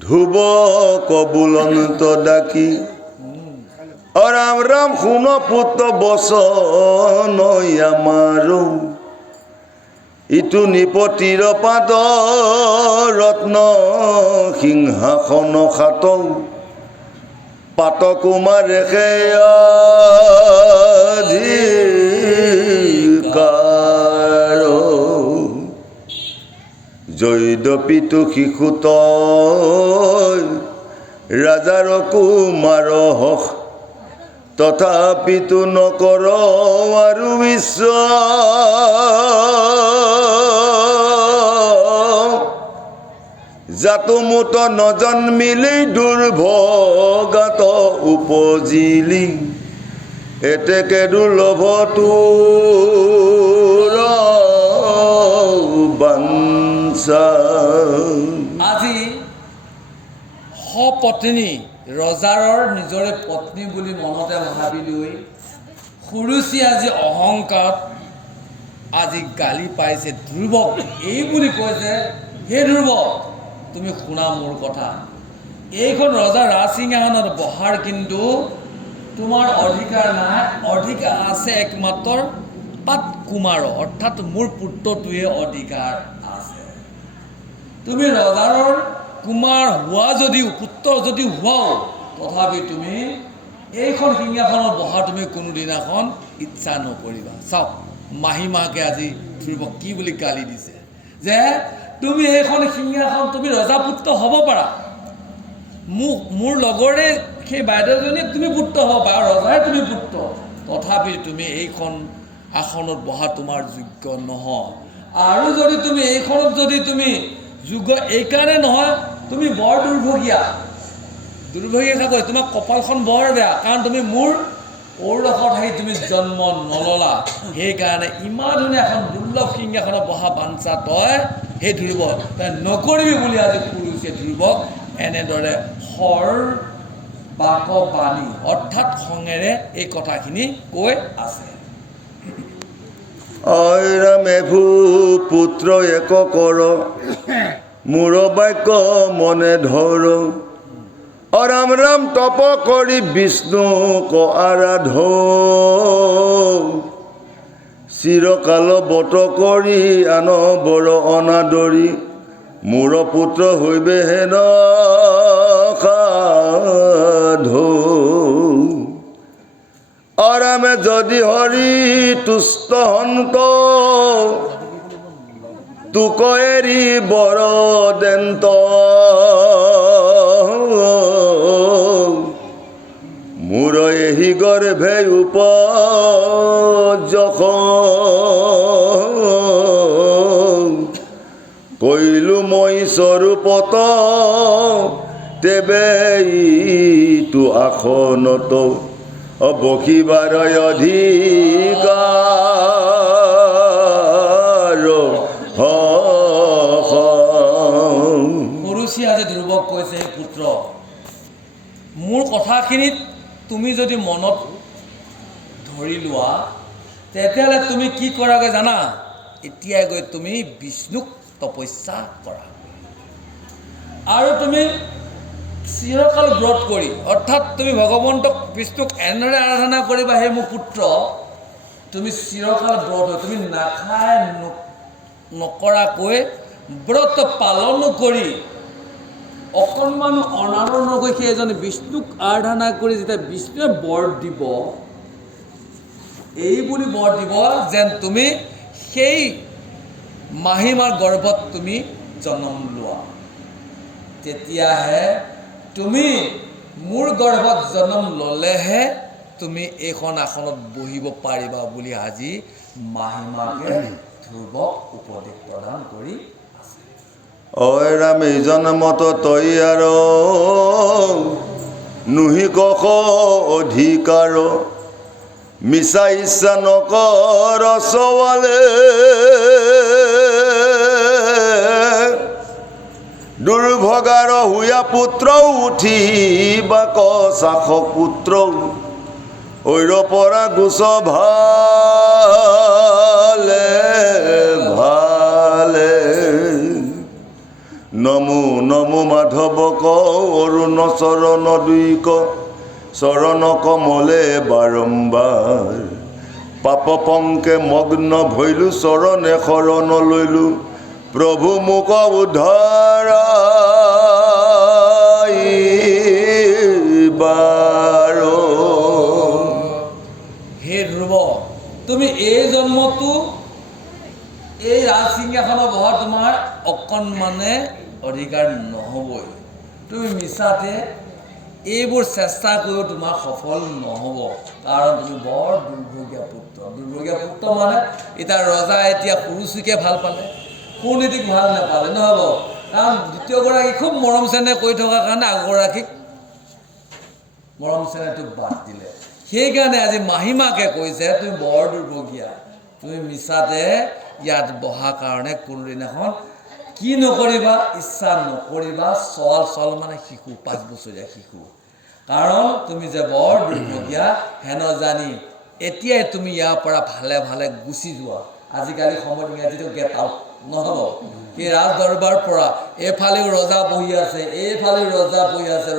ধ্ৰুৱক বুলন্ত ডাকি ৰাম ৰাম শুন পুত্ৰ বচন আমাৰো ইটো নিপতিৰ পাদ ৰত্ন সিংহাসন খাত পাত কুমাৰে জয়দপিতো শিশু তই ৰাজাৰ কুমাৰ হক তথাপিতো নকৰ আৰু বিশ্বাস জাতো মুত নজন্মিলি দুৰ্ভগাত উপজিলি এতেকে দুৰ্লভ তোৰ বাঞ্ছা। আজি সপত্নী ৰজাৰৰ নিজৰে পত্নী বুলি মনতে ভাবি লৈ সুৰুচি আজি অহংকাৰত আজি গালি পাইছে ধ্ৰুৱক। এই বুলি কৈছে, হে ধ্ৰুৱ তুমি শুনা মোৰ কথা, এইখন ৰজা ৰাজসিংহাসনত বহাৰ কিন্তু তোমাৰ অধিকাৰ নাই, অধিকাৰ আছে একমাত্ৰ পাট কুমাৰ অৰ্থাৎ মোৰ পুত্ৰটোৱে অধিকাৰ আছে। তুমি ৰজাৰৰ কুমাৰ হোৱা যদিও পুত্ৰ যদি হোৱাও তথাপি তুমি এইখন সিংহাসনত বহা তুমি কোনোদিনাখন ইচ্ছা নকৰিবা। চাওক মাহীমাকে আজি ধ্ৰুৱক কি বুলি গালি দিছে যে তুমি এইখন সিংহাসন তুমি ৰজাপুত্ৰ হ'ব পাৰা, মোৰ লগৰে সেই বাইদেউজনী তুমি পুত্ৰ হ'ব পাৰা, ৰজাই তুমি পুত্ৰ, তথাপি তুমি এইখন আসনত বহা তোমাৰ যোগ্য নহয়। আৰু যদি তুমি এইখনত যদি তুমি যোগ্য এইকাৰণে নহয় তুমি বৰ দুৰ্ভগীয়া থাকে, তোমাৰ কপালখন বৰ বেয়া, কাৰণ তুমি মোৰ ঔৰসত আহি তুমি জন্ম নললা, সেইকাৰণে ইমান ধুনীয়া এখন দুৰ্লভ সিংহাসনত বহা বাঞ্ছা তই সেই ধ্ৰুৱ তই নকৰিবি বুলি আজি সুৰুচিয়ে ধ্ৰুৱক এনেদৰে শৰ বাক বাণী অৰ্থাৎ খঙেৰে এই কথাখিনি কৈ আছে। ৰামে ভূ পুত্ৰ এক কৰ মোৰ বাক্য মনে ধৰ ৰাম ৰাম তপ কৰি বিষ্ণুক আৰাধ চিৰকাল বত কৰি আন বৰ অনাদৰি মোৰ পুত্ৰ হৈবে হেন সাধু আৰামে যদি হৰি তুষ্ট হন্ত তোক এৰি বৰ দেন্ত মোৰ এহি গৰ্ভে উপযশ কৈলো মই স্বৰূপত তেবে ইটো আসনত বকিবাৰ অধিকাৰ। সুৰুচি আজি ধ্ৰুৱক কৈছে, পুত্ৰ মোৰ কথাখিনিত তুমি যদি মনত ধৰি লোৱা তেতিয়াহ'লে তুমি কি কৰাগৈ জানা, এতিয়াই গৈ তুমি বিষ্ণুক তপস্যা কৰা আৰু তুমি চিৰকাল ব্ৰত কৰি অৰ্থাৎ তুমি ভগৱন্তক বিষ্ণুক এনেদৰে আৰাধনা কৰিবা, হে মোৰ পুত্ৰ তুমি চিৰকাল ব্ৰত হৈ তুমি নাখাই নকৰাকৈ ব্ৰত পালন কৰি অকণমান অনাদৰ নকৈ সেই এজন বিষ্ণুক আৰাধনা কৰি যেতিয়া বিষ্ণুৱে বৰ দিব, এই বুলি বৰ দিব যেন তুমি সেই মাহীমাৰ গৰ্ভত তুমি জন্ম লোৱা, তেতিয়াহে তুমি মোৰ গৰ্ভত জন্ম ল'লেহে তুমি এইখন আসনত বহিব পাৰিবা বুলি আজি মাহীমাকে ধ্ৰুৱক উপদেশ প্ৰদান কৰি আছে। ৰাম এই জন্মত তই আৰু নুহি কষ অধিকাৰ মিছা ইচ্ছা নকৰ চৱালে দুৰ্ভগাৰ হুয়া পুত্ৰ উঠি বাক চাখ পুত্ৰ ঐৰ পৰা গোচ ভালে ভালে নমো নমো মাধৱক অৰুণ চৰণ দুইক চৰণ কমলে বাৰম্বাৰ পাপ পংকে মগ্ন ভৈলো চৰণে শৰণ লৈলো প্ৰভু মোক উদ্ধাৰ হে ধ্ৰুৱ তুমি এই জন্মটো এই ৰাজসিংহাসনত বহা তোমাৰ অকণমান মানে অধিকাৰ নহ'বই। তুমি মিছাতে এইবোৰ চেষ্টা কৰিও তোমাৰ সফল নহ'ব, কাৰণ তুমি বৰ দুৰ্ভগীয়া পুত্ৰ। দুৰ্ভগীয়া পুত্ৰ মানে এতিয়া ৰজা এতিয়া সুৰুচিকে ভাল পালে, সুনীতিক ভাল নাপালে, নহ'ব। কাৰণ দ্বিতীয়গৰাকী খুব মৰম চেনেহ কৰি থকাৰ কাৰণে আগগৰাকীক মৰম চেনেহটোক বাদ দিলে। সেইকাৰণে আজি মাহীমাকে কৈছে তুমি বৰ দুৰ্ভগীয়া, তুমি মিছাতে ইয়াত বহাৰ কাৰণে কোনোদিনাখন কি নকৰিবা, ইচ্ছা নকৰিবা। চল মানে শিশু, 5 বছৰীয়া শিশু। কাৰণ তুমি যে বৰ দুৰ্ভগীয়া হেন জানি এতিয়াই তুমি ইয়াৰ পৰা ভালে ভালে গুচি যোৱা। আজিকালি সময়ত ইংৰাজীটো গেট আউট, নহ'ব। এই ৰাজ দৰবাৰ পৰা এইফালেও ৰজা বহি আছে, এইফালেও ৰজা বহি আছে,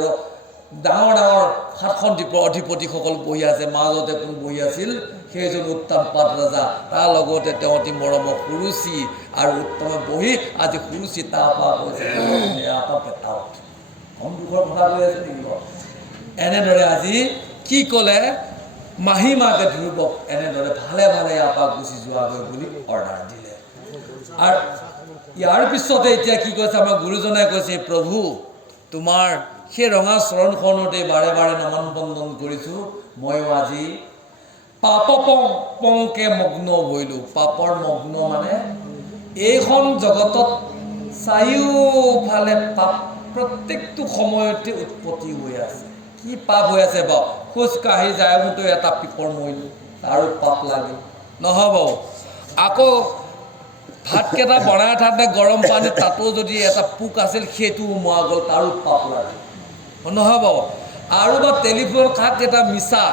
ডাঙৰ ডাঙৰ 7খন দ্বীপৰ অধিপতিসকল বহি আছে। মাজতে কোন বহি আছিল? সেইজন উত্তানপাত ৰজা, তাৰ লগতে তেওঁ অতি মৰমৰ সুৰুচি, আৰু উত্তমে বহি আজি সুৰুচি তাৰপৰা কৈছে কম দুখৰ কথা কৈ আছে নেকি? এনেদৰে আজি কি ক'লে? মাহীমাকে ধ্ৰুৱক এনেদৰে ভালে ভালে ইয়াৰ পৰা গুচি যোৱাগৈ বুলি অৰ্ডাৰ দিলে। আৰু ইয়াৰ পিছতে এতিয়া কি কৈছে আমাৰ গুৰুজনাই কৈছে, প্ৰভু তোমাৰ সেই ৰঙা চৰণখনতে বাৰে বাৰে নমন বন্দন কৰিছোঁ। ময়ো আজি পাপ পংকে মগ্ন হৈলোঁ। পাপৰ মগ্ন মানে এইখন জগতত চাৰিওফালে পাপ প্ৰত্যেকটো সময়তে উৎপত্তি হৈ আছে। কি পাপ হৈ আছে বাৰু? খোজকাঢ়ি যায় মতো এটা পিপৰ মৰিলোঁ, তাৰো পাপ লাগে, নহ'ব। আকৌ ভাতকেইটা বনাই থাকোঁতে গৰম পানীত তাতো যদি এটা পোক আছিল সেইটোও মৰা গ'ল, তাৰো পাপ লাগে, নহ'ব। আৰু বা টেলিফোন কাষকেইটা মিছা,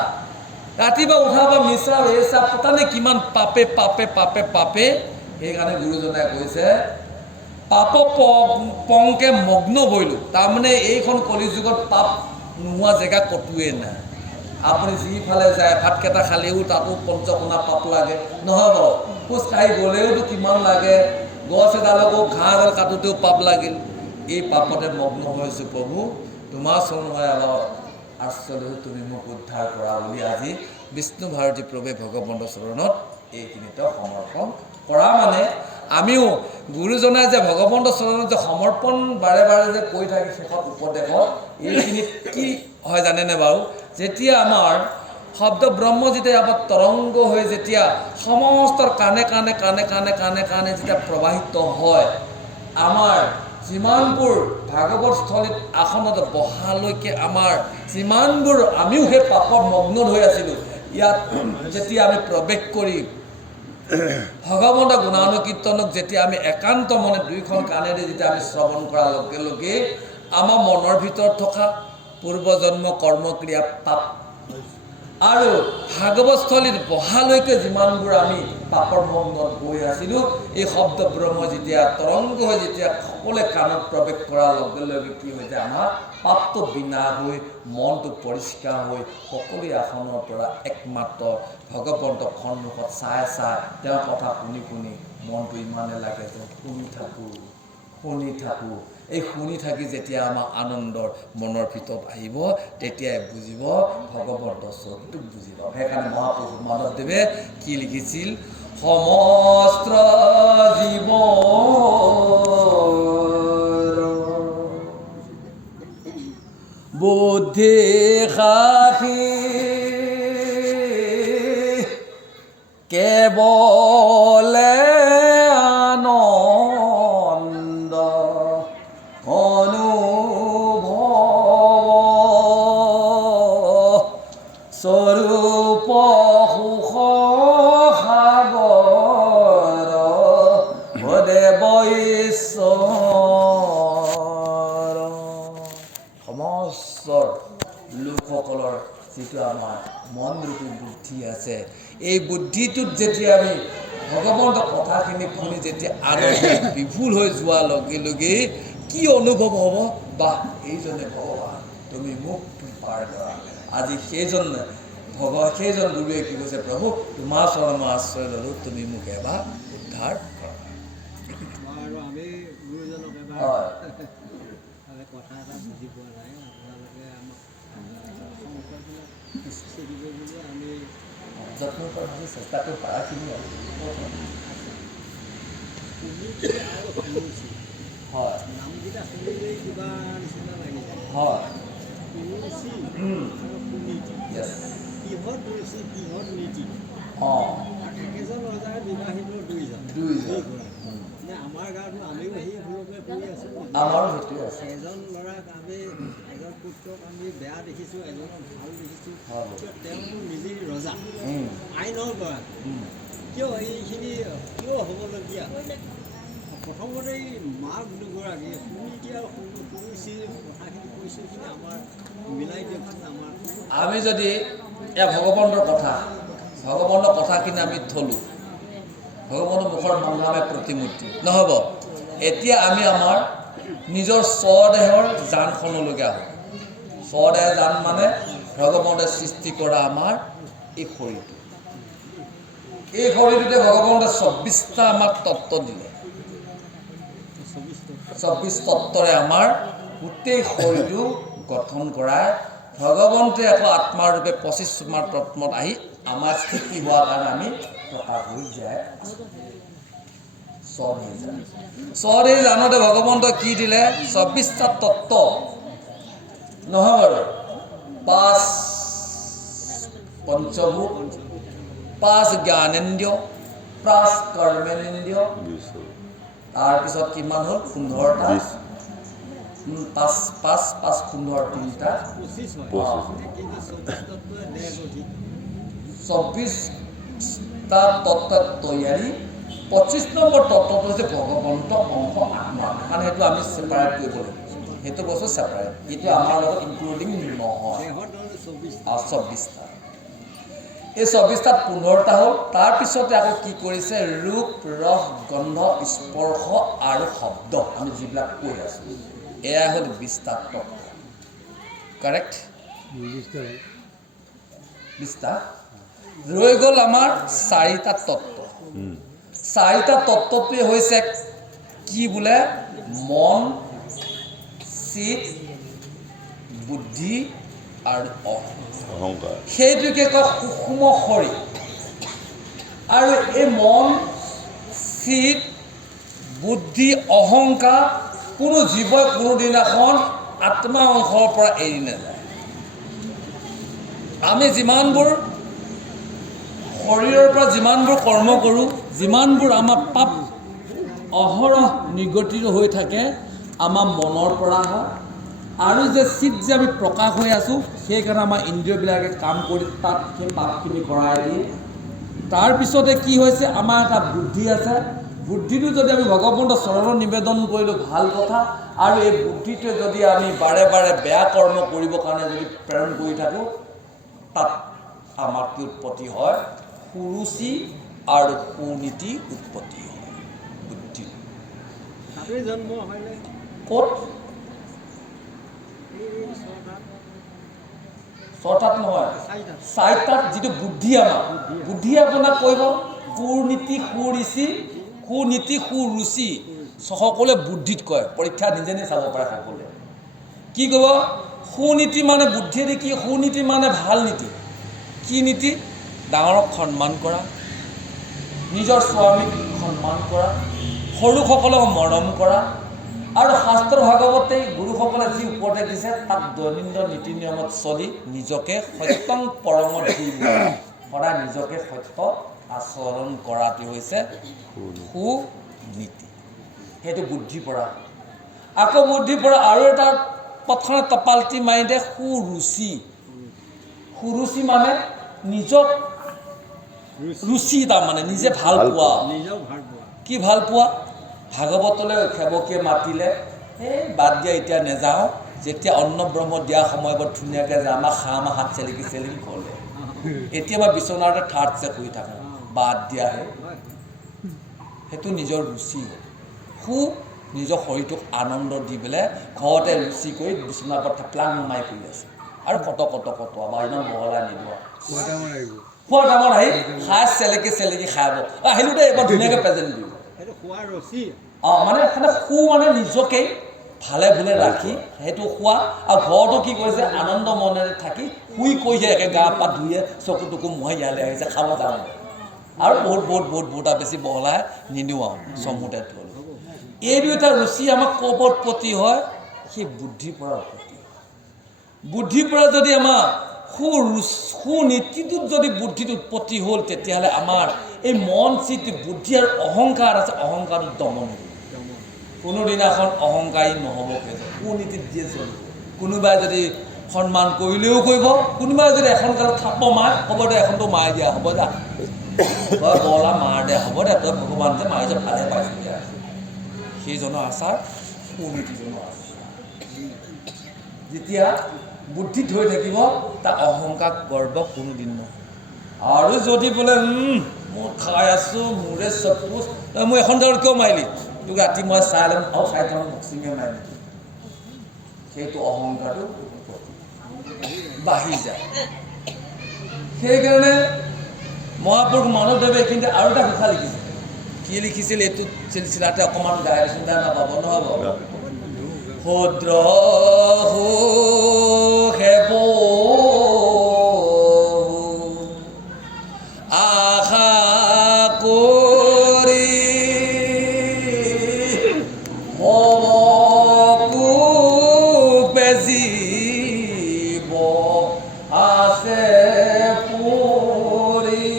ৰাতিপুৱা উঠাৰ পৰা মিছা এইচা পতা নে কিমান পাপে পাপে পাপে পাপে। সেইকাৰণে গুৰুজনাই কৈছে পাপ পংকে মগ্ন হৈলোঁ। তাৰমানে এইখন কলিযুগত পাপ নোহোৱা জেগা ক'তোৱে নাই। আপুনি যিফালে যায় ভাতকেইটা খালেও তাতো পঞ্চকোণা পাপ লাগে, নহ'ব। খোজকাঢ়ি গ'লেওতো কিমান লাগে, গছ এডালকো ঘাঁহ এডাল কাটোতেও পাপ লাগিল। এই পাপতে মগ্ন হৈছোঁ। প্ৰভু তোমাৰ চৰণ মই অলপ আশ্ৰয়, তুমি মোক উদ্ধাৰ কৰা বুলি আজি বিষ্ণু ভাৰতী প্ৰভে ভগৱন্তৰ চৰণত এইখিনিতে সমৰ্পণ কৰা। মানে আমিও গুৰুজনাই যে ভগৱন্তৰ চৰণত যে সমৰ্পণ বাৰে বাৰে যে কৰি থাকে শেষত উপদেশত, এইখিনিত কি হয় জানেনে বাৰু? যেতিয়া আমাৰ শব্দ ব্ৰহ্ম যেতিয়া ইয়াৰ তৰংগ হৈ যেতিয়া সমস্তৰ কাণে কাণে কাণে কাণে কাণে কাণে যেতিয়া প্ৰবাহিত হয়, আমাৰ যিমানবোৰ ভাগৱতস্থলীত আসনত বহালৈকে আমাৰ যিমানবোৰ আমিও সেই পাপৰ মগ্ন হৈ আছিলোঁ, ইয়াত যেতিয়া আমি প্ৰৱেশ কৰি ভগৱন্তৰ গুণানুকীৰ্তনক যেতিয়া আমি একান্ত মনে 2খন কাণেৰে যেতিয়া আমি শ্ৰৱণ কৰাৰ লগে লগে আমাৰ মনৰ ভিতৰত থকা পূৰ্বজন্ম কৰ্মক্ৰিয়া পাপ আৰু ভাগৱতস্থলীত বহালৈকে যিমানবোৰ আমি পাপৰ মগ্নত গৈ আছিলোঁ, এই শব্দ ব্ৰহ্ম যেতিয়া তৰংগ হৈ যেতিয়া সকলোৱে কাণত প্ৰৱেশ কৰাৰ লগে লগে কি হৈ যায়, আমাৰ পাপটো বিনাশ হৈ মনটো পৰিষ্কাৰ হৈ সকলোৱে আসনৰ পৰা একমাত্ৰ ভগৱন্তৰ সন্মুখত চাই চাই তেওঁৰ কথা শুনি শুনি মনটো ইমানে লাগে যে শুনি থাকোঁ। এই শুনি থাকি যেতিয়া আমাৰ আনন্দৰ মনৰ ভিতৰত আহিব, তেতিয়াই বুজিব ভগৱন্তৰ স্বৰূপটোক বুজিব। সেইকাৰণে মহাপুৰুষ মাধৱদেৱে কি লিখিছিল? সমস্ত জীৱ বুদ্ধি সাখী কেৱলে আনন্দ অনুভৱ স্বৰূপ সুখ সাগৰ দেৱ ঈশ্বৰ। সমস্ত লোকসকলৰ যিটো আমাৰ মনৰূপী বুদ্ধি আছে, এই বুদ্ধিটোত যেতিয়া আমি ভগৱন্তৰ কথাখিনি শুনি যেতিয়া আনন্দ বিভুল হৈ যোৱাৰ লগে লগে কি অনুভৱ হ'ব? বাহ, এইজনে ভগৱান, তুমি মোক পাৰ কৰা। আজি সেইজন গুৰুৱে কি কৈছে? প্ৰভু তোমাৰ চৰণ মই আশ্ৰয় ল'লোঁ, তুমি মোক এবাৰ উদ্ধাৰ কৰা। কথা এটা বুজি পোৱা নাই, আপোনালোকে আমাক আমি যত্ন কৰা চেষ্টা কৰি পাৰাখিনি হয় নামকেইটা শুনিলেই কিবা নিচিনা লাগি যায় হয় ৰুচি উম, আৰু সুনীতি yes কিহত ৰুচি কিহত নীতি অঁ আৰু একেজন ৰজাৰ বিবাহিত দুইজন দুইজন দুইগৰাকী। নে আমাৰ গাঁৱতো আমিও সেই ভুলকে কৰি আছোঁ আমাৰো সেইটোৱে আছে এজন ল'ৰাক আমি এজন পুত্ৰক আমি বেয়া দেখিছোঁ এজনক ভাল দেখিছোঁ হয়। কিয় তেওঁ নিজেই ৰজা উম, আইনৰ গৰাকী উম, কিয় এইখিনি কিয় হ'বলগীয়া প্ৰথমতে এই মাক দুগৰাকী সুনীতি আৰু সুৰুচিৰ কথাখিনি কৈছোঁখিনি আমাৰ মিলাই দিয়কচোন আমাৰ আমি যদি এয়া ভগৱানৰ কথাখিনি আমি থলোঁ ভগৱানৰ মুখৰ মংগামে প্ৰতিমূৰ্তি নহ'ব এতিয়া আমি আমাৰ নিজৰ স্বদেহৰ জানখনলৈকে আহোঁ স্বদেহ জান মানে ভগৱানে সৃষ্টি কৰা আমাৰ এই শৰীৰটো এই শৰীৰটোতে ভগৱানে 24টা আমাক তত্ত্ব দিলে 24 তত্ত্বৰে আমাৰ গোটেই শৰীৰটো গঠন কৰাই ভগৱন্তে আকৌ আত্মাৰূপে 25 তত্ত্বত আহি আমাৰ স্থিতি হোৱাৰ কাৰণে আমি প্ৰকাশ হৈ যায় স্বদেহ জানতে ভগৱন্তই কি দিলে 24টা তত্ত্ব নহয় বাৰু 5 পঞ্চভূত 5 জ্ঞানেন্দ্ৰিয় 5 কৰ্মেন্দ্ৰিয় তাৰপিছত কিমান হ'ল 15টা 5 15 3টা 24টা তত্ত্ব তৈয়াৰী 25 নম্বৰ তত্ত্বটো হৈছে ভগৱন্ত অংশ আত্মা মানে সেইটো আমি ছেপাৰেট কৰিব লাগিব সেইটো বস্তু ছেপাৰেট এইটো আমাৰ লগত ইনক্লুডিং নহয় 24টা এই 24টাত 15টা হ'ল তাৰপিছতে আকৌ কি কৰিছে ৰূপ ৰস গন্ধ স্পৰ্শ আৰু শব্দ আমি যিবিলাক কৈ আছোঁ এয়া হ'ল 20টা তত্ত্ব কাৰেক্ট 20টা ৰৈ গ'ল আমাৰ 4টা তত্ত্ব 4টা তত্ত্বটোৱে হৈছে কি বোলে মন চিত বুদ্ধি আৰু অহংকাৰ সেইটোকে কয় সূক্ষ্ম শৰীৰ আৰু এই মন চিত বুদ্ধি অহংকাৰ কোনো জীৱই কোনোদিনাখন আত্মা অংশৰ পৰা এৰি নাযায় আমি যিমানবোৰ শৰীৰৰ পৰা যিমানবোৰ কৰ্ম কৰোঁ যিমানবোৰ আমাৰ পাপ অহৰহ নিগঠিত হৈ থাকে আমাৰ মনৰ পৰা হয় আৰু যে চিত যে আমি প্ৰকাশ হৈ আছোঁ সেইকাৰণে আমাৰ ইন্দ্ৰিয়বিলাকে কাম কৰি তাত সেই পাপখিনি কৰাই দিয়ে তাৰপিছতে কি হৈছে আমাৰ এটা বুদ্ধি আছে বুদ্ধিটো যদি আমি ভগৱন্তৰ চৰণত নিবেদন কৰিলোঁ ভাল কথা আৰু এই বুদ্ধিটোৱে যদি আমি বাৰে বাৰে বেয়া কৰ্ম কৰিবৰ কাৰণে যদি প্ৰেৰণ কৰি থাকোঁ তাত আমাৰ কি উৎপত্তি হয় সুৰুচি আৰু সুনীতি উৎপত্তি হয় বুদ্ধি জন্ম হয়নে ক'ত ছটাত নহয় 4টাত যিটো বুদ্ধি আমাৰ বুদ্ধিয়ে আপোনাক কৰিব সুনীতি সুৰুচি সুনীতি সুৰুচি সকলোৱে বুদ্ধিত কয় পৰীক্ষা নিজে নিজে চাব পাৰে সকলোৱে কি ক'ব সুনীতি মানে বুদ্ধিয়ে কি সুনীতি মানে ভাল নীতি কি নীতি ডাঙৰক সন্মান কৰা নিজৰ স্বামীক সন্মান কৰা সৰুসকলক মৰম কৰা আৰু শাস্ত্ৰ ভাগৱতে গুৰুসকলে যি উপদেশ দিছে তাক দৈনন্দিন নীতি নিয়মত চলি নিজকে সত্যং পৰমত সদায় নিজকে সত্য আচৰণ কৰাটো হৈছে সুনীতি সেইটো বুদ্ধিৰ পৰা আকৌ বুদ্ধিৰ পৰা আৰু এটা প্ৰথমে টপালটি মাৰি দিয়ে সুৰুচি সুৰুচি মানে নিজক ৰুচি তাৰমানে নিজে ভাল পোৱা কি ভাল পোৱা ভাগৱতলৈ সেৱকীয়ে মাতিলে এই বাদ দিয়া এতিয়া নেযাওঁ যেতিয়া অন্ন ব্ৰহ্ম দিয়া সময় বৰ ধুনীয়াকৈ যে আমাক খাম হাত চেলেকি চেলেকি ক'লে এতিয়া মই বিচনাতে থাৰ্ডছে শুই থাকোঁ বাদ দিয়াহে সেইটো নিজৰ ৰুচি নিজৰ শৰীৰটোক আনন্দ দি পেলাই ঘৰতে ৰুচি কৰি বিচনাৰ ওপৰত থেপলাং মাৰি কৰি আছে আৰু কত আমাৰ ইমান বহলাই নিদিওঁ খোৱা ডাঙৰ আহি খাই চেলেকি চেলেকি খাব আহিলোঁ দেই এবাৰ ধুনীয়াকৈ প্ৰেজেণ্ট দিব মানে সু মানে নিজকে ভালে ভুলে ৰাখি সেইটো খোৱা আৰু ঘৰতো কি কৰিছে আনন্দ মনেৰে থাকি শুই কৈছে একে গা পা ধুয়ে চকু টকু মুহাই ইয়ালৈ আহিছে খাব যাওঁ আৰু বহুত বেছি বহলাই নিদিওঁ আৰু চমুতে এই দুটা ৰুচি আমাক ক'ৰ প্ৰতি হয় সেই বুদ্ধিৰ পৰা উৎপত্তি হয় বুদ্ধিৰ পৰা যদি আমাৰ সুনীতিটোত যদি বুদ্ধিটো উৎপত্তি হ'ল তেতিয়াহ'লে আমাৰ এই মন চিত বুদ্ধি আৰু অহংকাৰ আছে অহংকাৰটো দমন হ'ব কোনোদিনাখন অহংকাৰী নহ'ব সুনীতিত দিয়ে চলিব কোনোবাই যদি সন্মান কৰিলেও কৰিব কোনোবাই যদি এখন কালত থাপ মাৰে হ'ব দে এখনটো মাৰি দিয়া হ'ব দে তই বলা মাৰ দে হ'ব দে তই ভগৱান যে মাৰিছ ভালে পাইছোঁ দিয়া সেইজনৰ আচাৰ সুনীতিজনৰ আচাৰ যেতিয়া বুদ্ধিত হৈ থাকিব তাৰ অহংকাৰ গৰ্ব কোনোদিন নহয় আৰু যদি বোলে মই খাই আছোঁ মোৰে চকুচ তই মই এখন জালত কিয় মাৰিলি তোক ৰাতি মই চাই ল'ম আৰু চাৰিটামান বক্সিঙে মাৰিম সেইটো অহংকাৰটো বাঢ়ি যায় সেইকাৰণে মহাপুৰুষ মাধৱদেৱে এইখিনিতে আৰু এটা কথা লিখিছে কি লিখিছিল এইটো চিলচিলাতে অকণমান গাই চিন্তা নাপাব নহ'ব ক্ষুদ্ৰ হেব আশা কৰি বেজিব আছে পুৰি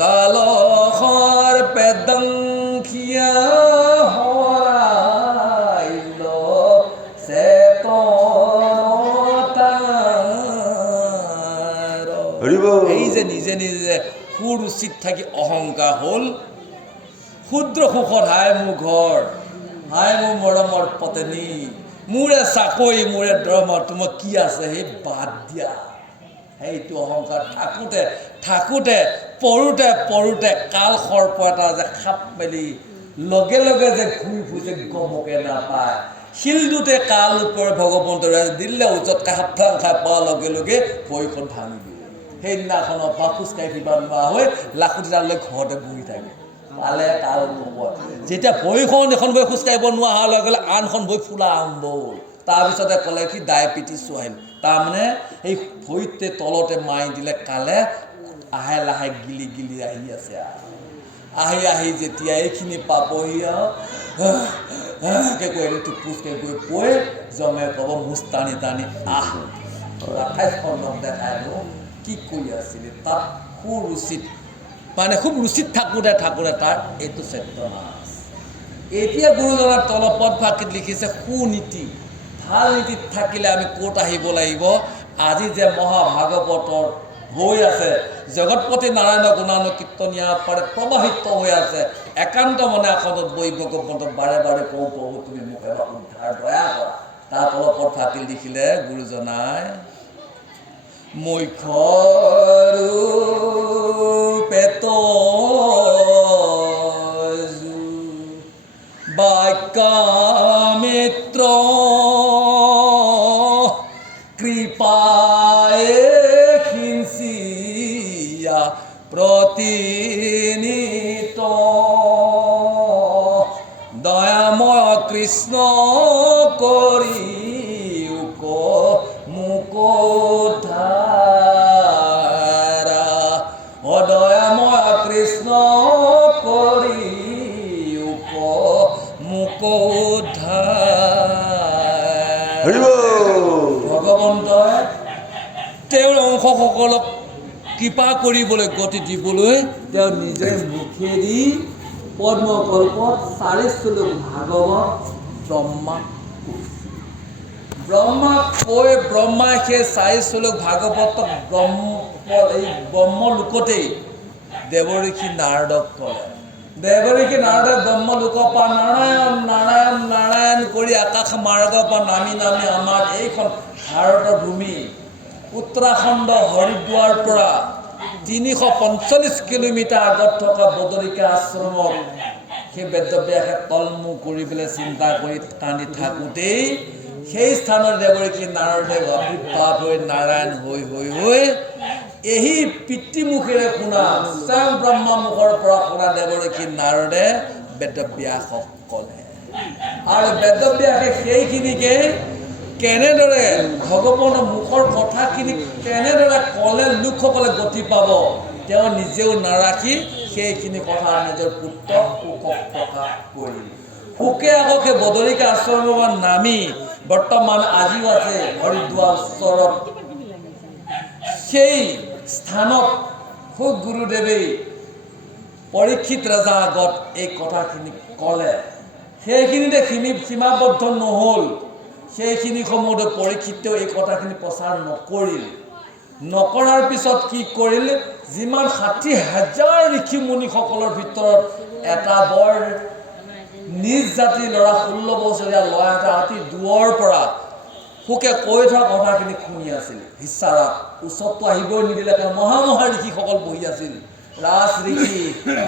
কালখৰ পেদংখিয়া এই যে নিজে নিজে সুৰুচিত থাকি অহংকাৰ হ'ল ক্ষুদ্ৰ সুখত হাই মোৰ ঘৰ হাই মোৰ মৰমৰ পত্নী মোৰে চাকৰি মোৰে দৰমহা তোমাৰ কি আছে সেই বাদ দিয়া সেইটো অহংকাৰ থাকোঁতে থাকোঁতে পৰোঁতে কাল সৰ্প এটা যে খাপ মেলি লগে লগে যে ঘূৰি ফুৰিছে গমকে নাপায় শিলটোতে কাল ওপৰত ভগৱন্তৰে দিলে উজতকৈ সাৱধান খাই পোৱাৰ লগে লগে ভৰিখন ভাঙি দিয়ে সেইদিনাখনৰ পৰা খোজকাঢ়ি কিবা নোহোৱা হৈ লাখুটিডাললৈ ঘৰতে বহি থাকে পালে কাল হ'ব যেতিয়া ভৰিখন এখন বহি খোজকাঢ়িব নোৱাৰা হোৱাৰ লগে লগে আনখন বহি ফুলা আৰম্ভ হ'ল তাৰপিছতে ক'লে কি ডায়েবেটিছো আহিল তাৰমানে এই ভৰিতে তলতে মাৰি দিলে কালে আহে লাহে গিলি গিলি আহি আছে আহি যেতিয়া এইখিনি পাবহি আৰু কৈ টুপুচকৈ গৈ পৰি জমে ক'ব মুচ টানি টানি 28খন লগ দেখাই দিওঁ কি কৰি আছিলে তাত সুৰুচিত মানে খুব ৰুচিত থাকোঁতে তাৰ এইটো চেতনা আছে এতিয়া গুৰুজনাৰ তলপদ ভাষিত লিখিছে সুনীতি ভাল নীতিত থাকিলে আমি ক'ত আহিব লাগিব আজি যে মহাভাগৱতৰ হৈ আছে জগতপতি নাৰায়ণ গুণানুকীৰ্তনীয়া পাৰে প্ৰবাহিত হৈ আছে একান্ত মনে আসনত বহি ভগৱন্তক বাৰে বাৰে কওঁ প্ৰভু তুমি মোক এবাৰ উদ্ধাৰ দয়া কৰা তাৰ তলপদ ভাষিত লিখিলে গুৰুজনাই মুখ্যৰু পেট বাক্যামিত্ৰ কৃপায়ে সিঞ্চিয়া প্ৰতিনিত দয়াময় কৃষ্ণ কৰি মোক অদয়াময় কৃষ্ণ কৰি মোক ভগৱন্তই তেওঁৰ অংশসকলক কৃপা কৰিবলৈ গতি দিবলৈ তেওঁ নিজে মুখেদি পদ্মকল্পত 40 শ্লোক ভাগৱত ব্ৰহ্মাক কৈ ব্ৰহ্মাই সেই 40 শ্লোক ভাগৱতক ব্ৰহ্মলোকতেই দেৱঋষি নাৰদক ক'লে দেৱঋষি নাৰদে ব্ৰহ্মলোকৰ পৰা নাৰায়ণ নাৰায়ণ নাৰায়ণ কৰি আকাশ মাৰ্গৰ পৰা নামি আমাৰ এইখন ভাৰতৰ ভূমি উত্তৰাখণ্ড হৰিদ্বাৰৰ পৰা 345 কিলোমিটাৰ আগত থকা বদৰিকা আশ্ৰমত সেই বেদব্যাসে তলমু কৰি পেলাই চিন্তা কৰি কান্দি থাকোঁতেই সেই স্থানত দেৱঋষি নাৰদে আবিৰ্ভাৱ হৈ নাৰায়ণ হৈ এই পিতৃমুখেৰে শুনা স্বয়ং ব্ৰহ্মামুখৰ পৰা শুনা দেৱঋষি নাৰদে বেদব্যাসক ক'লে আৰু বেদব্যাসে সেইখিনিকে কেনেদৰে ভগৱানৰ মুখৰ কথাখিনি কেনেদৰে ক'লে লোকসকলে গতি পাব তেওঁ নিজেও নাৰাখি সেইখিনি কথা নিজৰ পুত্ৰ সুখক প্ৰকাশ কৰিল। সুকে আকৌ সেই বদৰিকা আশ্ৰমৰ পৰা নামি বৰ্তমান আজিও আছে হৰিদ্বাৰ ওচৰত সেই স্থানত সুখ গুৰুদেৱে পৰীক্ষিত ৰজাৰ আগত এই কথাখিনি ক'লে। সেইখিনিতে সীমাবদ্ধ নহ'ল। সেইখিনি সময়তে পৰীক্ষিতেও এই কথাখিনি প্ৰচাৰ নকৰিল। নকৰাৰ পিছত কি কৰিল, যিমান 60,000 ঋষি মুনিসকলৰ ভিতৰত এটা বৰ নিজ জাতিৰ ল'ৰা 16 বছৰীয়া ল'ৰা এটা অতি দূৰৰ পৰা সুকে কৈ থকা কথাখিনি শুনি আছিল। হিচাৰাত ওচৰতো আহিবই নিদিলে, কাৰণ মহা ঋষিসকল বহি আছিল। ৰাজ ঋষি,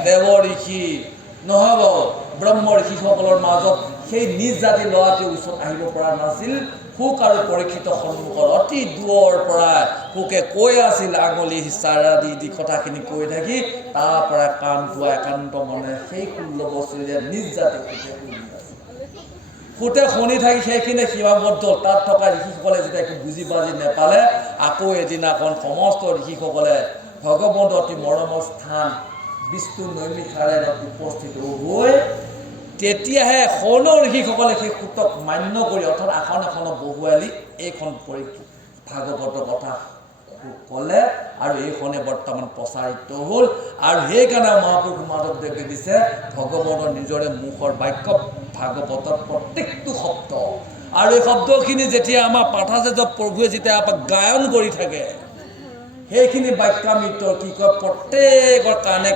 দেৱ ঋষি, নহ'ব ব্ৰহ্ম ঋষিসকলৰ মাজত সেই নিজ জাতিৰ ল'ৰাটোৱে ওচৰত আহিব পৰা নাছিল। সুক আৰু পৰীক্ষিতৰ সন্মুখত অতি দূৰৰ পৰা সুকে কৈ আছিল, আঙুলি ইচাৰা দি কথাখিনি কৈ থাকি তাৰ পৰা কাণ ধোৱা একান্ত মনে সেই 16 বছৰীয়া নিজ জাতি সুকে শুনি আছিল। সুতে শুনি থাকি সেইখিনি সীমাবদ্ধ। তাত থকা ঋষিসকলে যেতিয়া একো বুজি বাজি নেপালে, আকৌ এদিনাখন সমস্ত ঋষিসকলে ভগৱন্ত অতি মৰমৰ স্থান বিষ্ণু নৈমিষাৰণ্যত উপস্থিত হৈ তেতিয়াহে সকলো ঋষিসকলে সেই সূতক মান্য কৰি অৰ্থাৎ আসন এখনত বহুৱালি এইখন ভাগৱতৰ কথা ক'লে আৰু এইখনে বৰ্তমান প্ৰচাৰিত হ'ল। আৰু সেইকাৰণে মহাপুৰুষ মাধৱদেৱে দিছে ভগৱতৰ নিজৰে মুখৰ বাক্য ভাগৱতৰ প্ৰত্যেকটো শব্দ। আৰু এই শব্দখিনি যেতিয়া আমাৰ পাঠাচাৰ্য প্ৰভুৱে যেতিয়া আমাক গায়ন কৰি থাকে, সেইখিনি বাক্যামৃত কি কয়, প্ৰত্যেকৰ কাণে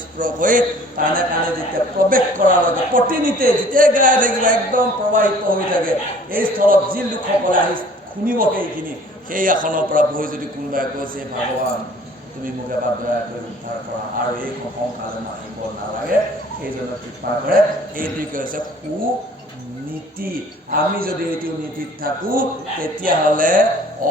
স্পৰ্শ হৈ কাণে যেতিয়া প্ৰৱেশ কৰাৰ লগে প্ৰতিনিতে যেতিয়াই গাই থাকিব একদম প্ৰবাহিত হৈ থাকে। এই স্থলত যি লোকসকলে আহি শুনিব সেইখিনি, সেই আসনৰ পৰা বহি যদি কোনোবাই কৈছে, ভগৱান তুমি মোক এবাৰ দয়া কৰি উদ্ধাৰ কৰা আৰু এই সংসাৰলৈ আহিব নালাগে, সেইজনক কৃপা কৰে। এইটোকে হৈছে সুনীতি। আমি যদি এইটো নীতিত থাকোঁ, তেতিয়াহ'লে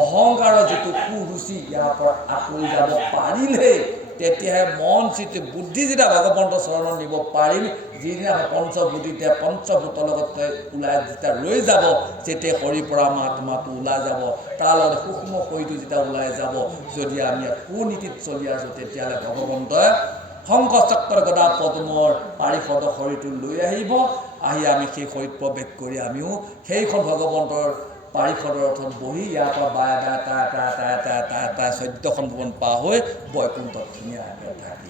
অহংকাৰৰ যিটো কুৰুচি ইয়াৰ পৰা আঁতৰি যাব পাৰিলেই তেতিয়াহে মন চিত্ত বুদ্ধি যেতিয়া ভগৱন্তৰ চৰণত নিব পাৰিম। যিদিনা পঞ্চভূতিতে পঞ্চভূতৰ লগত ওলাই যেতিয়া ৰৈ যাব, তেতিয়া শৰীৰ পৰা আত্মাটো ওলাই যাব, তাৰ লগত সূক্ষ্ম শৰীৰটো যেতিয়া ওলাই যাব। যদি আমি সুনীতিত চলি আছোঁ, তেতিয়াহ'লে ভগৱন্তই শংখচক্ৰ গদা পদ্মৰ পাৰিষদ শৰীৰটো লৈ আহিব। আহি আমি সেই শৰীৰত প্ৰৱেশ কৰি আমিও সেইখন ভগৱন্তৰ পাৰিষদৰ ৰথত বহি ইয়াৰ পৰা বায়ে এটা 14খন ভৱন পাৰ হৈ বৈকুণ্ঠত ধুনীয়াকৈ থাকি।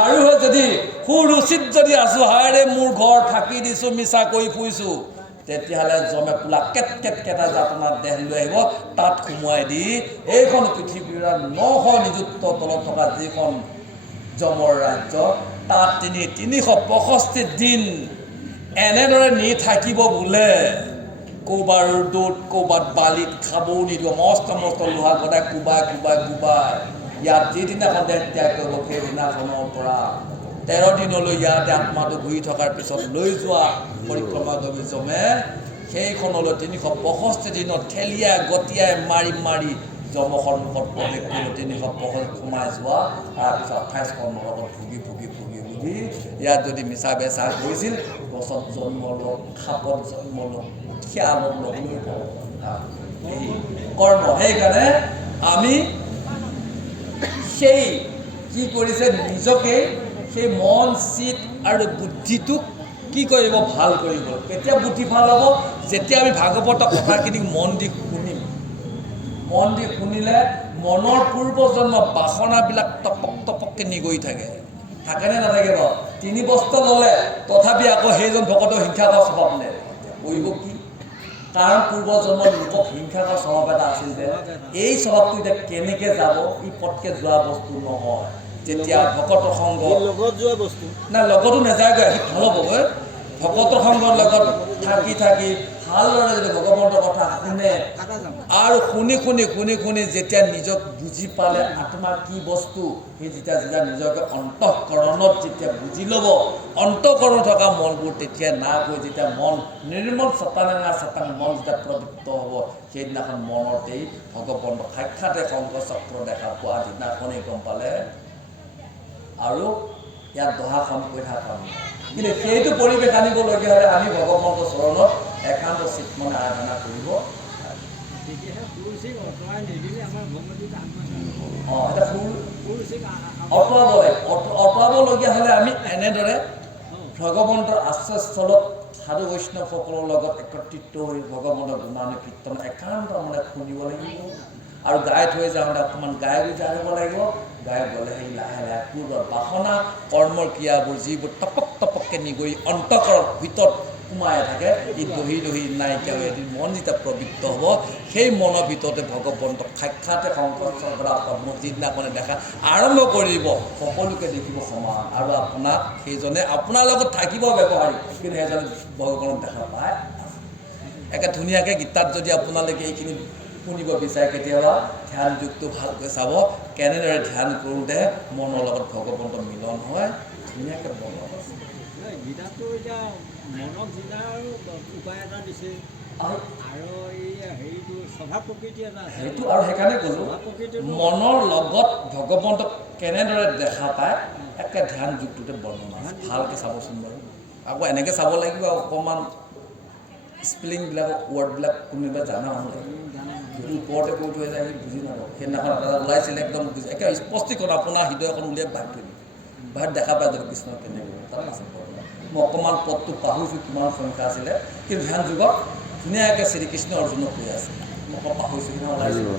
আৰু যদি সুৰুচিত যদি আছোঁ, হাৰে মোৰ ঘৰ থাকি দিছোঁ, মিছা কৰি ফুৰিছোঁ, তেতিয়াহ'লে জমে পোলা কেটা যাতনাত দেহ লৈ আহিব। তাত সোমোৱাই দি এইখন পৃথিৱীৰ 900 নিযুক্ত তলত থকা যিখন যমৰ ৰাজ্য, তাত 365 দিন এনেদৰে নি থাকিব বোলে। ক'ৰবাত ৰ'দত, ক'ৰবাত বালিত খাবও নিদিব। মস্ত লোহা গদাই কোবাই ইয়াত যিদিনাখন দেহ ত্যাগ কৰিব, সেইদিনাখনৰ পৰা 13 দিনলৈ ইয়াতে আত্মাটো ঘূৰি থকাৰ পিছত লৈ যোৱা পৰিক্ৰমা কৰি জমে সেইখনলৈ 365 দিনত ঠেলিয়াই গতিয়াই মাৰি যমসন্মুখত প্ৰৱেশ কৰিব। 365 সোমাই যোৱা, তাৰপিছত 28খন নৰকত ভুগি ইয়াত যদি মিছা বেচা কৰিছিল, গছত জন্ম লওক, সাপত জন্ম লওক, খিয়ালত লবলৈ এই কৰ্ম। সেইকাৰণে আমি সেই কি কৰিছে, নিজকে সেই মন চিত আৰু বুদ্ধিটোক কি কৰিব, ভাল কৰিব। কেতিয়া বুদ্ধি ভাল হ'ব? যেতিয়া আমি ভাগৱতৰ কথাখিনি মন দি শুনিম। মন দি শুনিলে মনৰ পূৰ্বজন্ম বাসনাবিলাক টপককৈ নিগৰি থাকেনে নাথাকে বাৰু? 3 বছৰ ল'লে তথাপি আকৌ সেইজন ভকতৰ হিংসা কৰা স্বভাৱ নে কৰিব কি? কাৰণ পূৰ্বজন্মৰ লোকক হিংসা কৰা স্বভাৱ এটা আছিল যে এই স্বভাৱটো এতিয়া কেনেকৈ যাব, ই পটকৈ যোৱা বস্তু নহয়। যেতিয়া ভকতৰ সংগ লগত যোৱা বস্তু নাই, লগতো নাযায়গৈ, সি ভাল হ'বগৈ। ভকতৰ সংগৰ লগত থাকি ভালদৰে যদি ভগৱন্তৰ কথা শুনে আৰু শুনি যেতিয়া নিজক বুজি পালে আত্মা কি বস্তু, সেই যেতিয়া নিজকে অন্তঃকৰণত যেতিয়া বুজি ল'ব, অন্তঃকৰণ থকা মনবোৰ তেতিয়া না গৈ যেতিয়া মন নিৰ্মল চতাং মন যেতিয়া প্ৰদীপ্ত হ'ব, সেইদিনাখন মনতেই ভগৱন্ত সাক্ষাতে শংখচক্ৰ দেখা পোৱা দিনাখনেই গম পালে আৰু ইয়াত দহাখন কৈ থকা। কিন্তু সেইটো পৰিৱেশ আনিবলগীয়া হ'লে আমি ভগৱন্তৰ চৰণত একান্ত চিত্তমনে আৰাধনা কৰিব। তেতিয়াহে পুৰুষিক অঁতৰাই নিদিলে আমাৰ ভগৱতীক আগবাঢ়ি অঁ এটা ফুল পুৰুষিক অঁতৰাবলগীয়া হ'লে আমি এনেদৰে ভগৱন্তৰ আশ্ৰয়স্থলত সাধু বৈষ্ণৱসকলৰ লগত একত্ৰিত হৈ ভগৱন্তৰ গুণান কীৰ্তন একান্ত মানে শুনিব লাগিব আৰু গাই থৈ যাওঁতে অকণমান গাই বুজাই আহিব লাগিব গাই গ'লে সেই লাহে লাহে পূৰ্বৰ বাসনা কৰ্মৰ ক্ৰিয়াবোৰ যিবোৰ টপক টপককৈ নিগৰি অন্তৰৰ ভিতৰত সোমাই থাকে ই দহি দহি নাইকিয়া হৈ এদিন মন যেতিয়া প্ৰবৃত্ত হ'ব সেই মনৰ ভিতৰতে ভগৱন্তক সাক্ষাতে শংকৰ চক্ৰা পদ্ম যিদিনাখনে দেখা আৰম্ভ কৰি দিব সকলোকে দেখিব সমান আৰু আপোনাক সেইজনে আপোনাৰ লগত থাকিব ব্যৱহাৰী কিন্তু সেইজনে ভগৱানক দেখা পায় একে ধুনীয়াকৈ গীতাত যদি আপোনালোকে এইখিনি শুনিব বিচাৰে কেতিয়াবা ধ্যান যুগটো ভালকৈ চাব কেনেদৰে ধ্যান কৰোঁতে মনৰ লগত ভগৱন্তৰ মিলন হয় ধুনীয়াকৈ বৰ্ণন আছে গীতাটো এতিয়া মনক জিনাৰ উপায় এটা দিছে আৰু এই হেৰিটো স্বভাৱ প্ৰকৃতি এটা আছে সেইটো আৰু সেইকাৰণে ক'লোঁ মনৰ লগত ভগৱন্তক কেনেদৰে দেখা পায় একে ধ্যান যুগটোতে বৰ্ণনা আছে ভালকৈ চাবচোন বাৰু আকৌ এনেকৈ চাব লাগিব অকণমান স্পেলিংবিলাক ৱৰ্ডবিলাক কোনোবা জানা মানুহ যদি ওপৰতে কৈ থৈ যায় বুজি নাপাব সেইদিনাখন এটা ওলাইছিলে একদম বুজি একে স্পষ্টীকৰণ আপোনাৰ হৃদয়খন উলিয়াই বাহিৰ থৈ দিব বাহিৰত দেখা পায় যদি কৃষ্ণ কেনেকৈ তাত আছে মই অকণমান পদটো পাহৰিছোঁ কিমান সংখ্যা আছিলে কিন্তু ধ্যান যুগত ধুনীয়াকৈ শ্ৰীকৃষ্ণ অৰ্জুনক কৈ আছে মই অকণ পাহৰিছোঁ কিমান ওলাইছিলোঁ